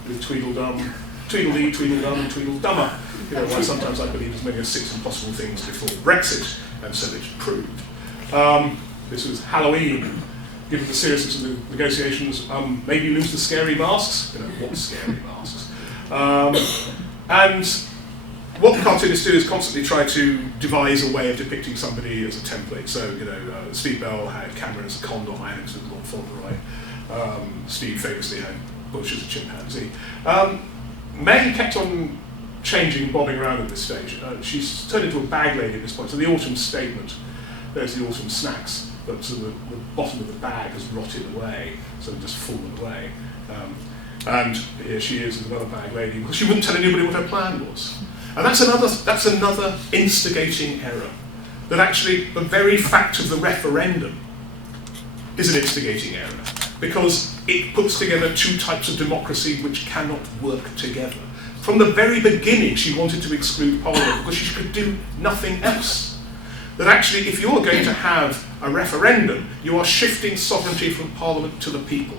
with Tweedledum, Tweedledee, Tweedledum, and Tweedledummer. You know, why sometimes I believe as many as 6 impossible things before Brexit, and so it proved. This was Halloween. Given the seriousness of the negotiations, maybe lose the scary masks. You know, what scary masks? And what the cartoonists do is constantly try to devise a way of depicting somebody as a template. So, you know, Steve Bell had Cameron as a condom, Alex as Lord Fauntleroy. Steve famously had Bush as a chimpanzee. May kept on changing, bobbing around at this stage. She's turned into a bag lady at this point. So the autumn statement, there's the autumn snacks, but so the bottom of the bag has rotted away, so they've just fallen away. And here she is as another bag lady, because she wouldn't tell anybody what her plan was. And that's another instigating error. That actually the very fact of the referendum is an instigating error, because it puts together two types of democracy which cannot work together. From the very beginning, she wanted to exclude Parliament because she could do nothing else. that actually if you're going to have a referendum, you are shifting sovereignty from Parliament to the people.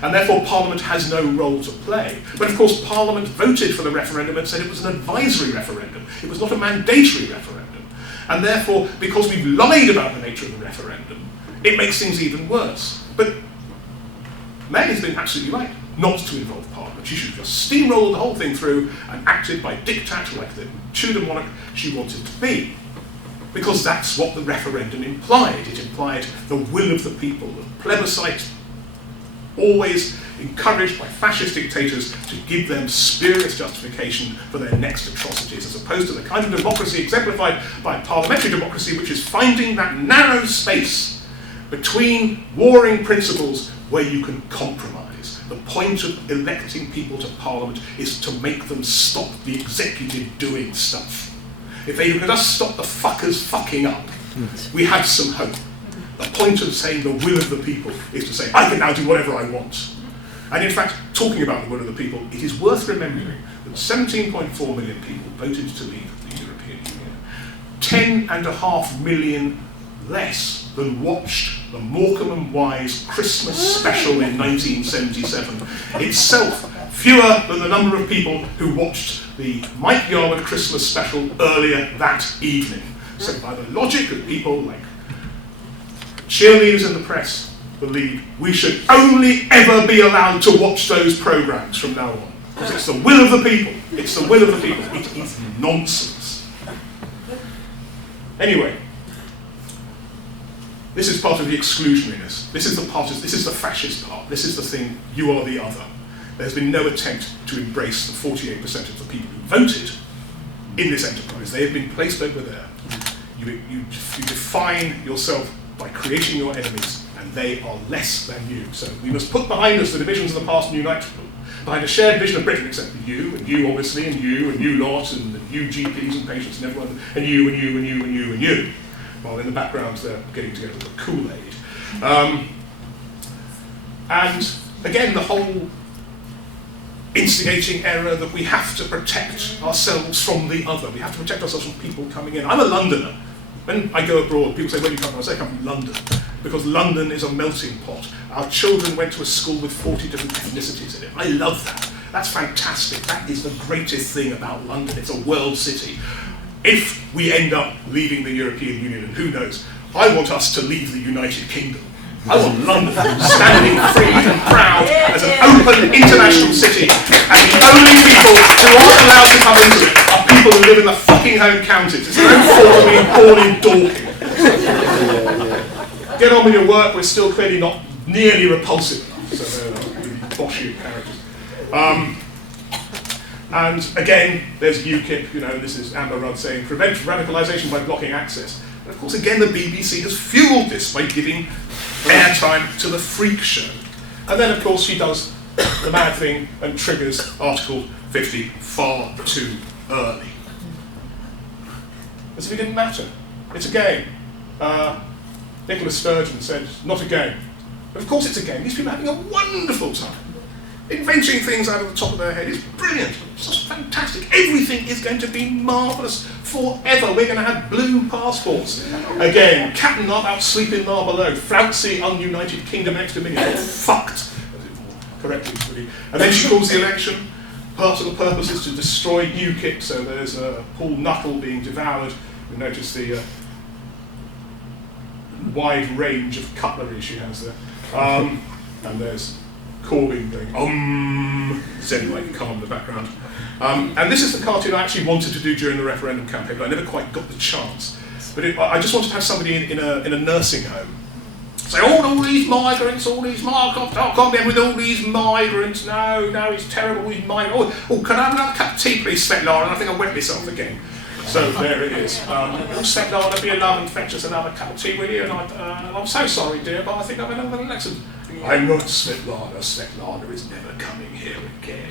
And therefore Parliament has no role to play. But of course Parliament voted for the referendum and said it was an advisory referendum. It was not a mandatory referendum. And therefore, because we've lied about the nature of the referendum, it makes things even worse. But May has been absolutely right not to involve Parliament. She should have just steamrolled the whole thing through and acted by diktat like the Tudor monarch she wanted to be. Because that's what the referendum implied. It implied the will of the people, the plebiscite, always encouraged by fascist dictators to give them spurious justification for their next atrocities, as opposed to the kind of democracy exemplified by parliamentary democracy, which is finding that narrow space between warring principles where you can compromise. The point of electing people to Parliament is to make them stop the executive doing stuff. If they could just stop the fuckers fucking up, we have some hope. The point of saying the will of the people is to say, I can now do whatever I want. And in fact, talking about the will of the people, it is worth remembering that 17.4 million people voted to leave the European Union. 10.5 million less than watched the Morecambe and Wise Christmas special in 1977. Itself fewer than the number of people who watched the Mike Yarwood Christmas special earlier that evening. So by the logic of people like cheerleaders in the press believe we should only ever be allowed to watch those programmes from now on. Because it's the will of the people. It's the will of the people. It is nonsense. Anyway, this is part of the exclusionariness. This is the fascist part. This is the thing, you are the other. There's been no attempt to embrace the 48% of the people who voted in this enterprise. They have been placed over there. You define yourself by creating your enemies, and they are less than you. So we must put behind us the divisions of the past and unite them behind a shared vision of Britain, except for you obviously, and you lot, and you GPs and patients and everyone, and you, and you, and you, and you, and you. While in the background they're getting together with the Kool-Aid. And again, the whole instigating error that we have to protect ourselves from the other. We have to protect ourselves from people coming in. I'm a Londoner. When I go abroad, people say, where do you come from? I say I come from London, because London is a melting pot. Our children went to a school with 40 different ethnicities in it. I love that. That's fantastic. That is the greatest thing about London. It's a world city. If we end up leaving the European Union, and who knows, I want us to leave the United Kingdom. I want London standing free and proud as an open international city, and the only people who aren't allowed to come into it are people who live in the fucking home counties. It's their own fault for being born in Dorking. Get on with your work, we're still clearly not nearly repulsive enough, so they're really boshy characters. And again, there's UKIP, this is Amber Rudd saying, prevent radicalisation by blocking access. And of course, again, the BBC has fuelled this by giving airtime to the freak show. And then, of course, she does the mad thing and triggers Article 50 far too early. As if it didn't matter. It's a game. Nicola Sturgeon said, not a game. But of course it's a game. These people are having a wonderful time. Inventing things out of the top of their head is brilliant. It's just fantastic. Everything is going to be marvellous forever. We're going to have blue passports. Again, Captain up, out sleeping lar below. Flouncy, ununited kingdom next to me. Fucked. Correctly, really. And then she calls the election. Part of the purpose is to destroy UKIP. So there's Paul Nuttall being devoured. You notice the wide range of cutlery she has there. And there's Corbyn going, so anyway, calm in the background. And this is the cartoon I actually wanted to do during the referendum campaign, but I never quite got the chance. But I just wanted to have somebody in a nursing home say, all these migrants, I can't get with all these migrants, no, he's terrible, he's migrant. Oh, can I have another cup of tea, please, Svetlana? I think I wet myself again. So there it is. Svetlana, be a love and fetch us another cup of tea, will you? And I'm so sorry, dear, but I think I've had another lesson. I'm not Svetlana. Svetlana is never coming here again.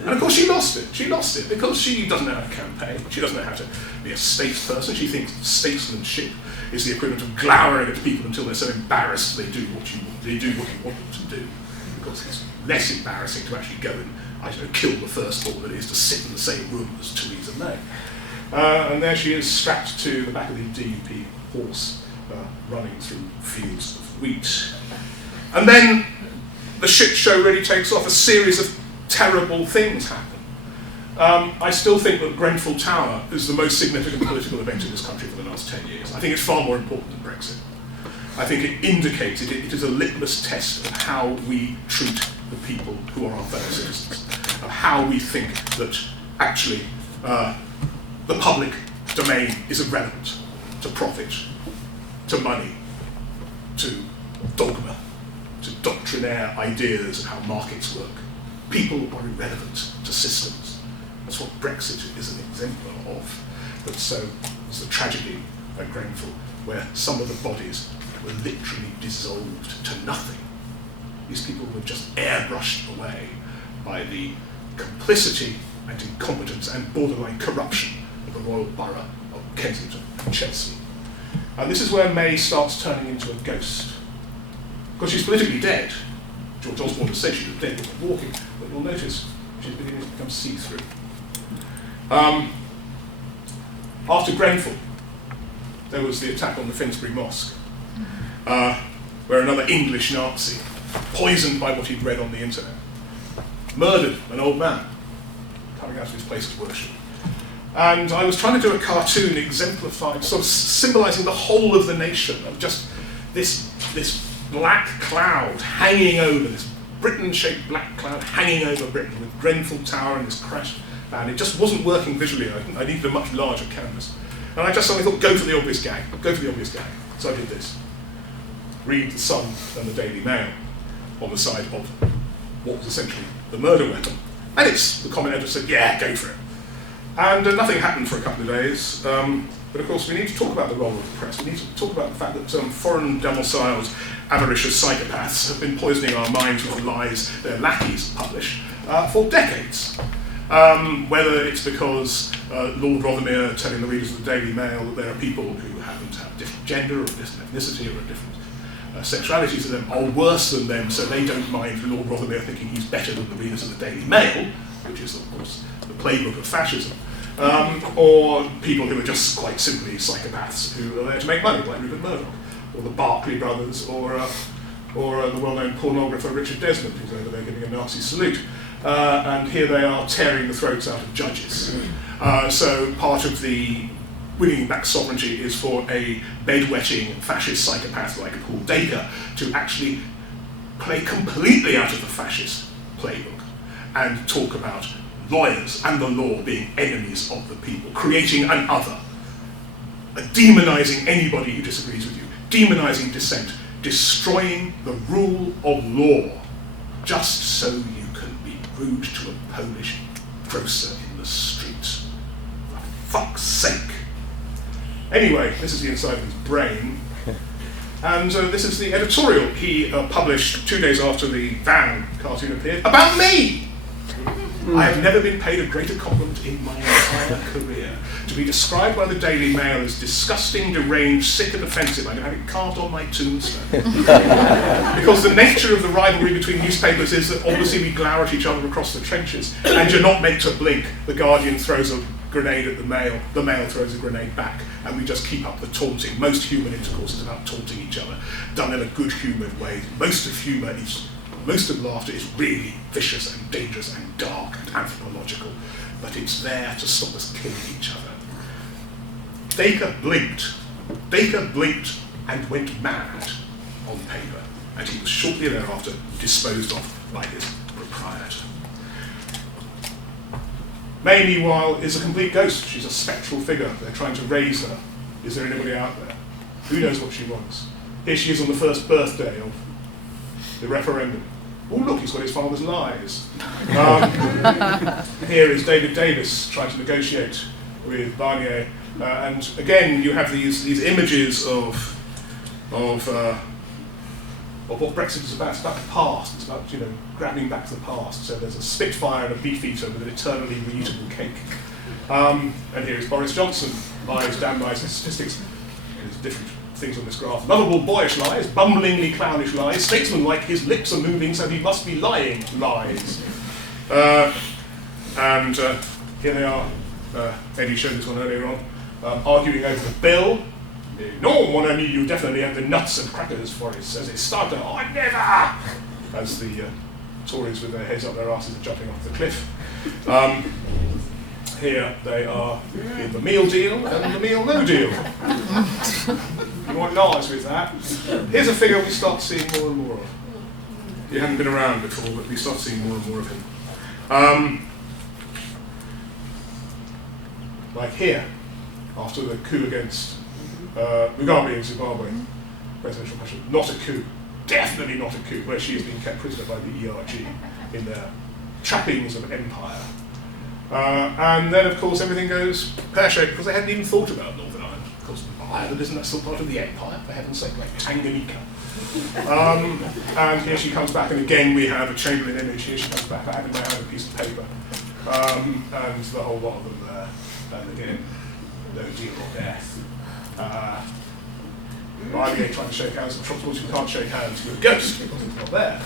And of course she lost it because she doesn't know how to campaign. She doesn't know how to be a statesperson. She thinks statesmanship is the equivalent of glowering at people until they're so embarrassed they do what you want them to do. Because it's less embarrassing to actually go and, kill the firstborn than it is to sit in the same room as Theresa May. And there she is, strapped to the back of the DUP horse, running through fields of wheat. And then the shit show really takes off. A series of terrible things happen. I still think that Grenfell Tower is the most significant political event in this country for the last 10 years. I think it's far more important than Brexit. I think it indicates, it is a litmus test of how we treat the people who are our fellow citizens, of how we think that actually the public domain is irrelevant to profit, to money, to dogma, to doctrinaire ideas of how markets work. People are irrelevant to systems. That's what Brexit is an exemplar of. But so was the tragedy at Grenfell, where some of the bodies were literally dissolved to nothing. These people were just airbrushed away by the complicity and incompetence and borderline corruption of the Royal Borough of Kensington and Chelsea. And this is where May starts turning into a ghost. Because she's politically dead. George Osborne would say she was dead when walking, but you'll notice she's beginning to become see-through. After Grenfell, there was the attack on the Finsbury Mosque, where another English Nazi, poisoned by what he'd read on the internet, murdered an old man coming out of his place of worship. And I was trying to do a cartoon exemplifying, sort of symbolising the whole of the nation, of just this black cloud hanging over, this Britain-shaped black cloud hanging over Britain, with Grenfell Tower and this crashed van. It just wasn't working visually. I needed a much larger canvas. And I just suddenly thought, go for the obvious gag, go for the obvious gag. So I did this. Read the Sun and the Daily Mail on the side of what was essentially the murder weapon. And the comment editor said, yeah, go for it. And nothing happened for a couple of days. But of course, we need to talk about the role of the press. We need to talk about the fact that foreign domiciled, avaricious psychopaths have been poisoning our minds with the lies their lackeys publish for decades. Whether it's because Lord Rothermere telling the readers of the Daily Mail that there are people who happen to have a different gender or a different ethnicity or a different sexuality to them are worse than them, so they don't mind Lord Rothermere thinking he's better than the readers of the Daily Mail, which is, of course, the playbook of fascism. Or people who are just quite simply psychopaths who are there to make money, like Rupert Murdoch, or the Barclay brothers, or the well-known pornographer Richard Desmond, who's over there giving a Nazi salute. And here they are tearing the throats out of judges. So part of the winning back sovereignty is for a bedwetting fascist psychopath like Paul Dacre to actually play completely out of the fascist playbook and talk about lawyers and the law being enemies of the people, creating an other, demonising anybody who disagrees with you, demonising dissent, destroying the rule of law, just so you can be rude to a Polish grocer in the street. For fuck's sake. Anyway, this is the inside of his brain. And this is the editorial he published 2 days after the Van cartoon appeared, about me! I have never been paid a greater compliment in my entire career. To be described by the Daily Mail as disgusting, deranged, sick and offensive, I'm going to have it carved on my tombstone. Because the nature of the rivalry between newspapers is that obviously we glower at each other across the trenches, and you're not meant to blink. The Guardian throws a grenade at the Mail throws a grenade back, and we just keep up the taunting. Most human intercourse is about taunting each other, done in a good-humoured way. Most of laughter is really vicious and dangerous and dark and anthropological, but it's there to stop us killing each other. Dacre blinked and went mad on paper, and he was shortly thereafter disposed of by his proprietor. May, meanwhile, is a complete ghost. She's a spectral figure. They're trying to raise her. Is there anybody out there? Who knows what she wants? Here she is on the first birthday of the referendum. Oh, look, he's got his father's lies. Here is David Davis trying to negotiate with Barnier. And again, you have these images of what Brexit is about. It's about the past. It's about, grabbing back to the past. So there's a Spitfire and a Beefeater with an eternally reusable cake. And here is Boris Johnson, lies, damn lies, and statistics. There's different things on this graph. Lovable boyish lies, bumblingly clownish lies, statesman-like his lips are moving so he must be lying lies. And here they are Eddie showed this one earlier on, arguing over the bill. No, mon ami, you definitely have the nuts and crackers for it, says a starter. Oh, never! As the Tories with their heads up their asses are jumping off the cliff. Here they are in the meal deal and the meal no deal. You want nice with that? Here's a figure we start seeing more and more of. He hadn't been around before, but we start seeing more and more of him. Like here, after the coup against Mugabe in Zimbabwe, presidential question, not a coup, definitely not a coup, where she is being kept prisoner by the ERG in their trappings of empire. And then, of course, everything goes pear-shaped because they hadn't even thought about Northern Ireland. Of course, Ireland isn't that still part of the empire, for heaven's sake, like Tanganyika. And here she comes back, and again we have a Chamberlain image. Here she comes back, I have in my hand a piece of paper, and the whole lot of them there. And again, no deal or death. IBA trying to shake hands, and of course you can't shake hands with a ghost because it's not there.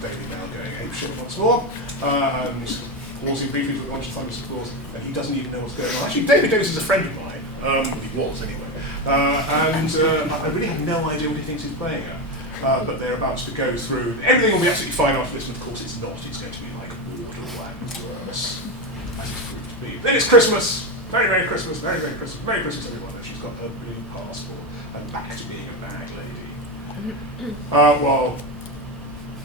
Daily now going apeshit once more, and pausing briefly for the lunch time, of course, and he doesn't even know what's going on. Actually, David Davis is a friend of mine. He was anyway. I really have no idea what he thinks he's playing at. But they're about to go through. Everything will be absolutely fine after this, and of course it's not. It's going to be like water and worse, as it's proved to be. Then it's Christmas. Very, very Christmas. Very, very Christmas. Merry Christmas, everyone. And she's got her blue passport and back to being a bag lady. While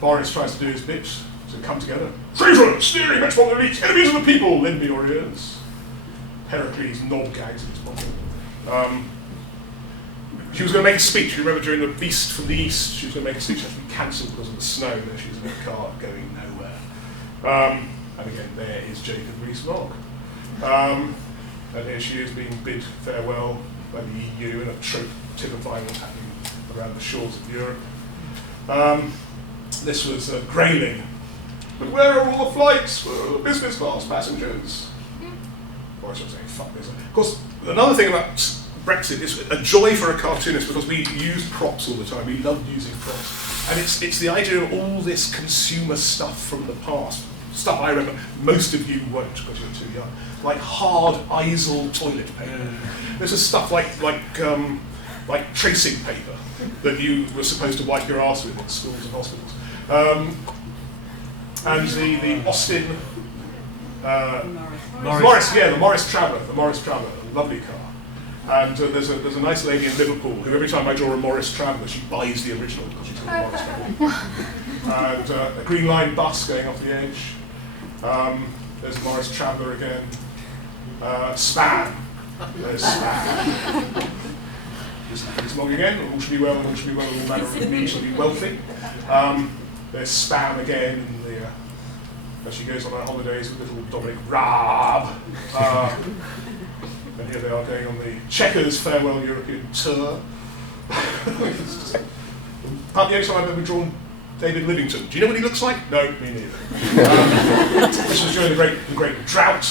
Boris tries to do his bit to come together. Traitor, sneering, metropolitan elite, enemies of the people, lend me your ears. Pericles knob gags in his pocket. She was going to make a speech. You remember during the Beast from the East, she was going to make a speech that had to be cancelled because of the snow. There she was in a car going nowhere. And again, there is Jacob Rees-Mogg. And here she is being bid farewell by the EU in a trope typifying what's happening around the shores of Europe. This was Grayling. But where are all the flights for the business class passengers? Boris was saying, fuck this. Of course, another thing about Brexit is a joy for a cartoonist because we use props all the time. We love using props. And it's the idea of all this consumer stuff from the past. Stuff I remember, most of you won't because you're too young. Like hard Eisel toilet paper. This is stuff like tracing paper that you were supposed to wipe your arse with in schools and hospitals. And the Austin the Morris Traveller, a lovely car. And there's a nice lady in Liverpool who every time I draw a Morris Traveller, she buys the original because she's got a Morris Traveller. And a Green Line bus going off the edge. There's a Morris Traveller again. Spam. There's Spam. It's long again. All should be well, all should be well, all manner of me shall be wealthy. There's Spam again. As she goes on her holidays with little Dominic Raab. And here they are going on the Chequers Farewell European Tour. The only time I've ever drawn David Livingstone. Do you know what he looks like? No, me neither. This was during the great drought.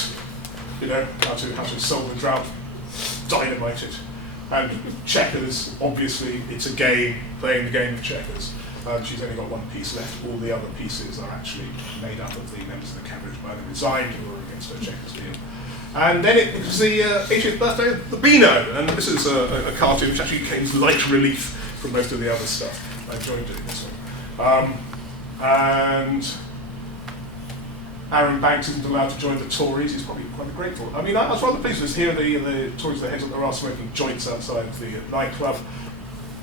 You know, how to solve the drought, dynamite it. And checkers, obviously, it's a game, playing the game of checkers. She's only got one piece left. All the other pieces are actually made up of the members of the cabinet who either resigned or were against her checkers deal. And then it was the 80th birthday of the Beano, and this is a cartoon which actually came as light relief from most of the other stuff. I enjoyed doing this one. And Aaron Banks isn't allowed to join the Tories. He's probably quite grateful. I mean, I was rather pleased with this. Here the Tories, their heads up, there are smoking joints outside the nightclub.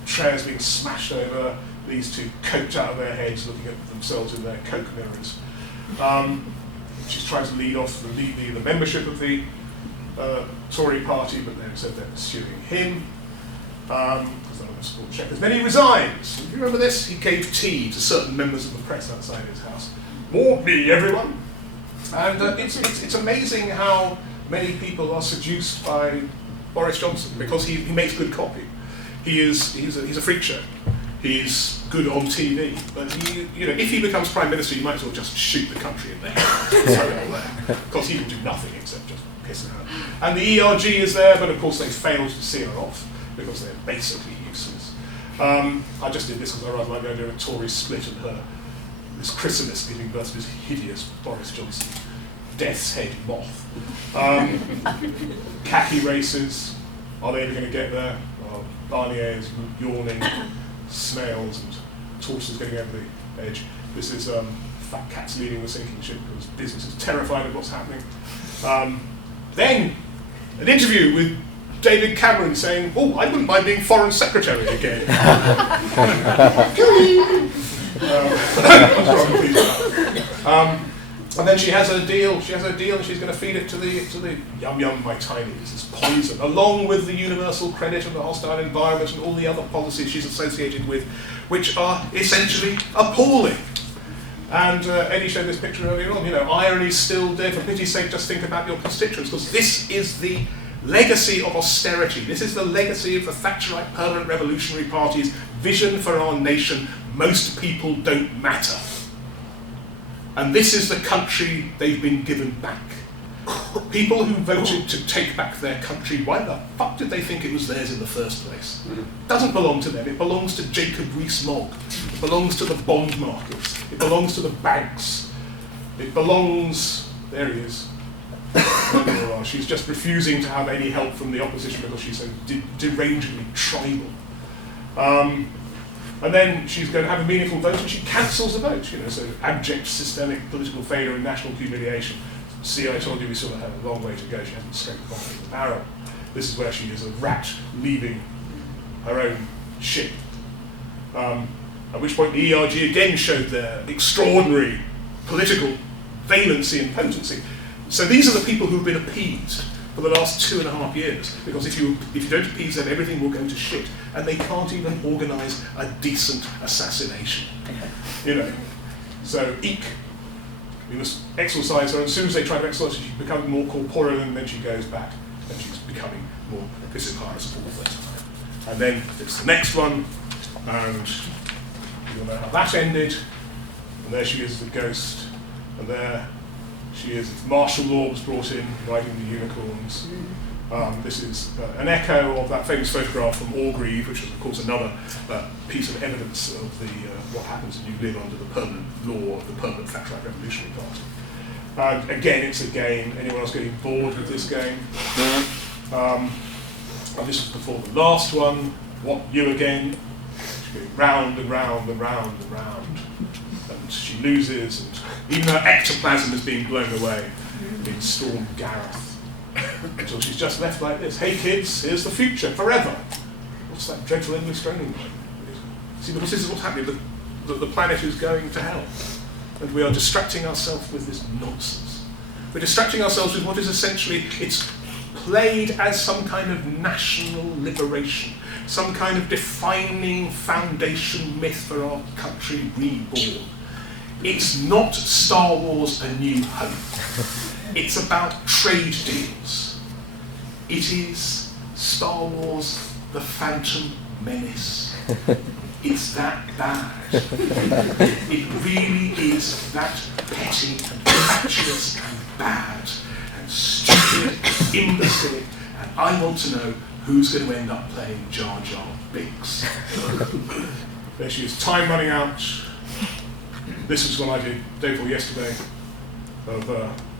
Chairs being smashed over. These two coked out of their heads, looking at themselves in their coke mirrors. She's trying to lead off the membership of the Tory party, but then said they're pursuing him because none of them support checkers. Then he resigns. Do you remember this? He gave tea to certain members of the press outside his house. More me, everyone. And it's amazing how many people are seduced by Boris Johnson because he makes good copy. He's a freak show. He's good on TV, but if he becomes Prime Minister, you might as well just shoot the country in the head, because he will do nothing except just piss her. And the ERG is there, but of course they failed to see her off because they're basically useless. I just did this because I rather like the idea of a Tory split and this chrysalis giving birth to this hideous Boris Johnson. death's head moth. Khaki races, are they ever going to get there? Barniers yawning, snails and tortoises getting over the edge. This is fat cats leading the sinking ship because business is terrified of what's happening. Then an interview with David Cameron saying, "Oh, I wouldn't mind being Foreign Secretary again." And then she has her deal, and she's going to feed it to the yum my tinies, this poison, along with the universal credit and the hostile environment and all the other policies she's associated with, which are essentially appalling. And Eddie showed this picture earlier on, irony's still dead, for pity's sake just think about your constituents, because this is the legacy of austerity. This is the legacy of the Thatcherite permanent revolutionary party's vision for our nation. Most people don't matter. And this is the country they've been given back. People who voted to take back their country, why the fuck did they think it was theirs in the first place? It doesn't belong to them, it belongs to Jacob Rees-Mogg. It belongs to the bond markets. It belongs to the banks. It belongs, there he is. She's just refusing to have any help from the opposition because she's so derangedly tribal. And then she's going to have a meaningful vote and she cancels the vote, so abject systemic political failure and national humiliation. See, I told you we sort of have a long way to go. She hasn't scraped the bottom of the barrel. This is where she is a rat leaving her own ship. At which point the ERG again showed their extraordinary political valency and potency. So these are the people who've been appeased for the last 2.5 years, because if you don't appease them, everything will go to shit, and they can't even organise a decent assassination. So eek, we must exorcise her, and as soon as they try to exorcise her, she becomes more corporeal, and then she goes back, and she's becoming more vociferous all the time. And then it's the next one, and you'll know how that ended, and there she is, the ghost, and there she is. Martial law was brought in, riding the unicorns. This is an echo of that famous photograph from Orgreave, which is, of course, another piece of evidence of what happens when you live under the permanent law of the permanent Thatcherite Revolutionary Party. Again, it's a game. Anyone else getting bored with this game? And this was before the last one. What, you again? She's going round and round and round and round. And she loses, and even her ectoplasm is being blown away in Storm Gareth, until she's just left like this. Hey kids, here's the future, forever. What's that dreadful endless droning? See, because this is what's happening, the planet is going to hell. And we are distracting ourselves with this nonsense. We're distracting ourselves with what is essentially, it's played as some kind of national liberation, some kind of defining foundation myth for our country reborn. It's not Star Wars A New Hope. It's about trade deals. It is Star Wars The Phantom Menace. It's that bad. It really is that petty and fatuous and bad and stupid and imbecile, and I want to know who's going to end up playing Jar Jar Binks. There she is, time running out. This was one I did day before yesterday of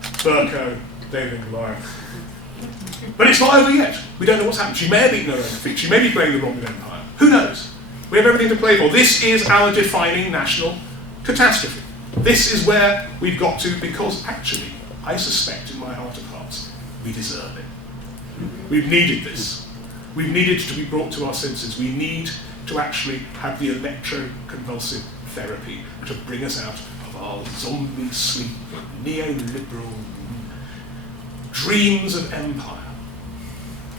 Burko, David and Goliath. But it's not over yet. We don't know what's happened. She may have eaten her own feet. She may be playing the wrong empire. Who knows? We have everything to play for. This is our defining national catastrophe. This is where we've got to, because actually, I suspect in my heart of hearts, we deserve it. We've needed this. We've needed to be brought to our senses. We need to actually have the electroconvulsive therapy to bring us out of our zombie sleep, neoliberal dreams of empire.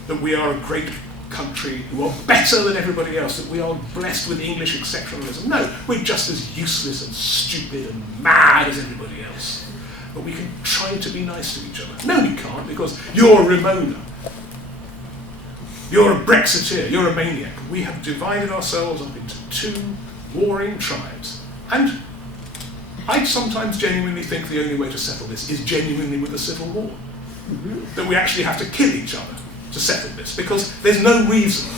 That we are a great country who are better than everybody else, that we are blessed with English exceptionalism. No, we're just as useless and stupid and mad as everybody else. But we can try to be nice to each other. No, we can't, because you're a Ramona. You're a Brexiteer, you're a maniac. We have divided ourselves up into two warring tribes. And I sometimes genuinely think the only way to settle this is genuinely with a civil war. That we actually have to kill each other to settle this, because there's no reason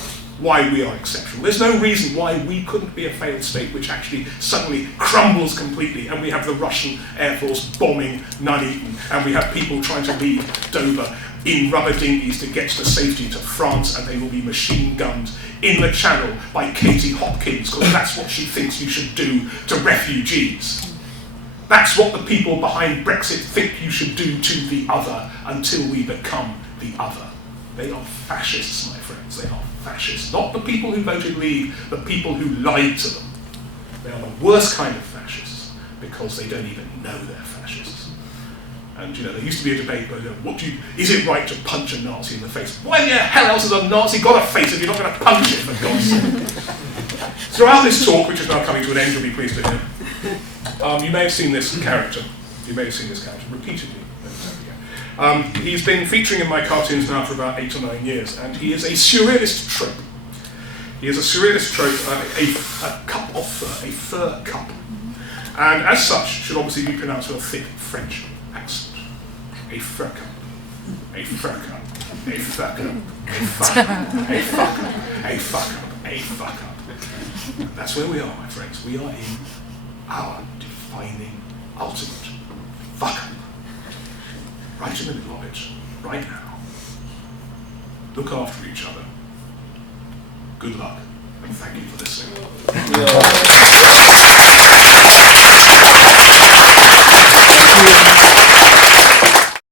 why we are exceptional. There's no reason why we couldn't be a failed state which actually suddenly crumbles completely, and we have the Russian Air Force bombing Nuneaton, and we have people trying to leave Dover in rubber dinghies to get to safety to France, and they will be machine gunned in the Channel by Katie Hopkins, because that's what she thinks you should do to refugees. That's what the people behind Brexit think you should do to the other until we become the other. They are fascists, my friends, they are fascists. Not the people who voted Leave, the people who lied to them. They are the worst kind of fascists, because they don't even know they're fascists. And there used to be a debate, but is it right to punch a Nazi in the face? Why the hell else has a Nazi got a face if you're not going to punch it, for God's sake? Throughout this talk, which is now coming to an end, you'll be pleased to hear, you may have seen this character. You may have seen this character repeatedly. He's been featuring in my cartoons now for about 8 or 9 years, and he is a surrealist trope. He is a surrealist trope, a cup of fur, a fur cup. And as such, should obviously be pronounced with a thick French accent. A fur cup, a fur cup, a fur cup, a fuck up, a fuck up, a fuck up, a fuck up. And that's where we are, my friends. We are in our defining ultimate fuck up. Right in the middle of it, right now. Look after each other. Good luck, and thank you for listening.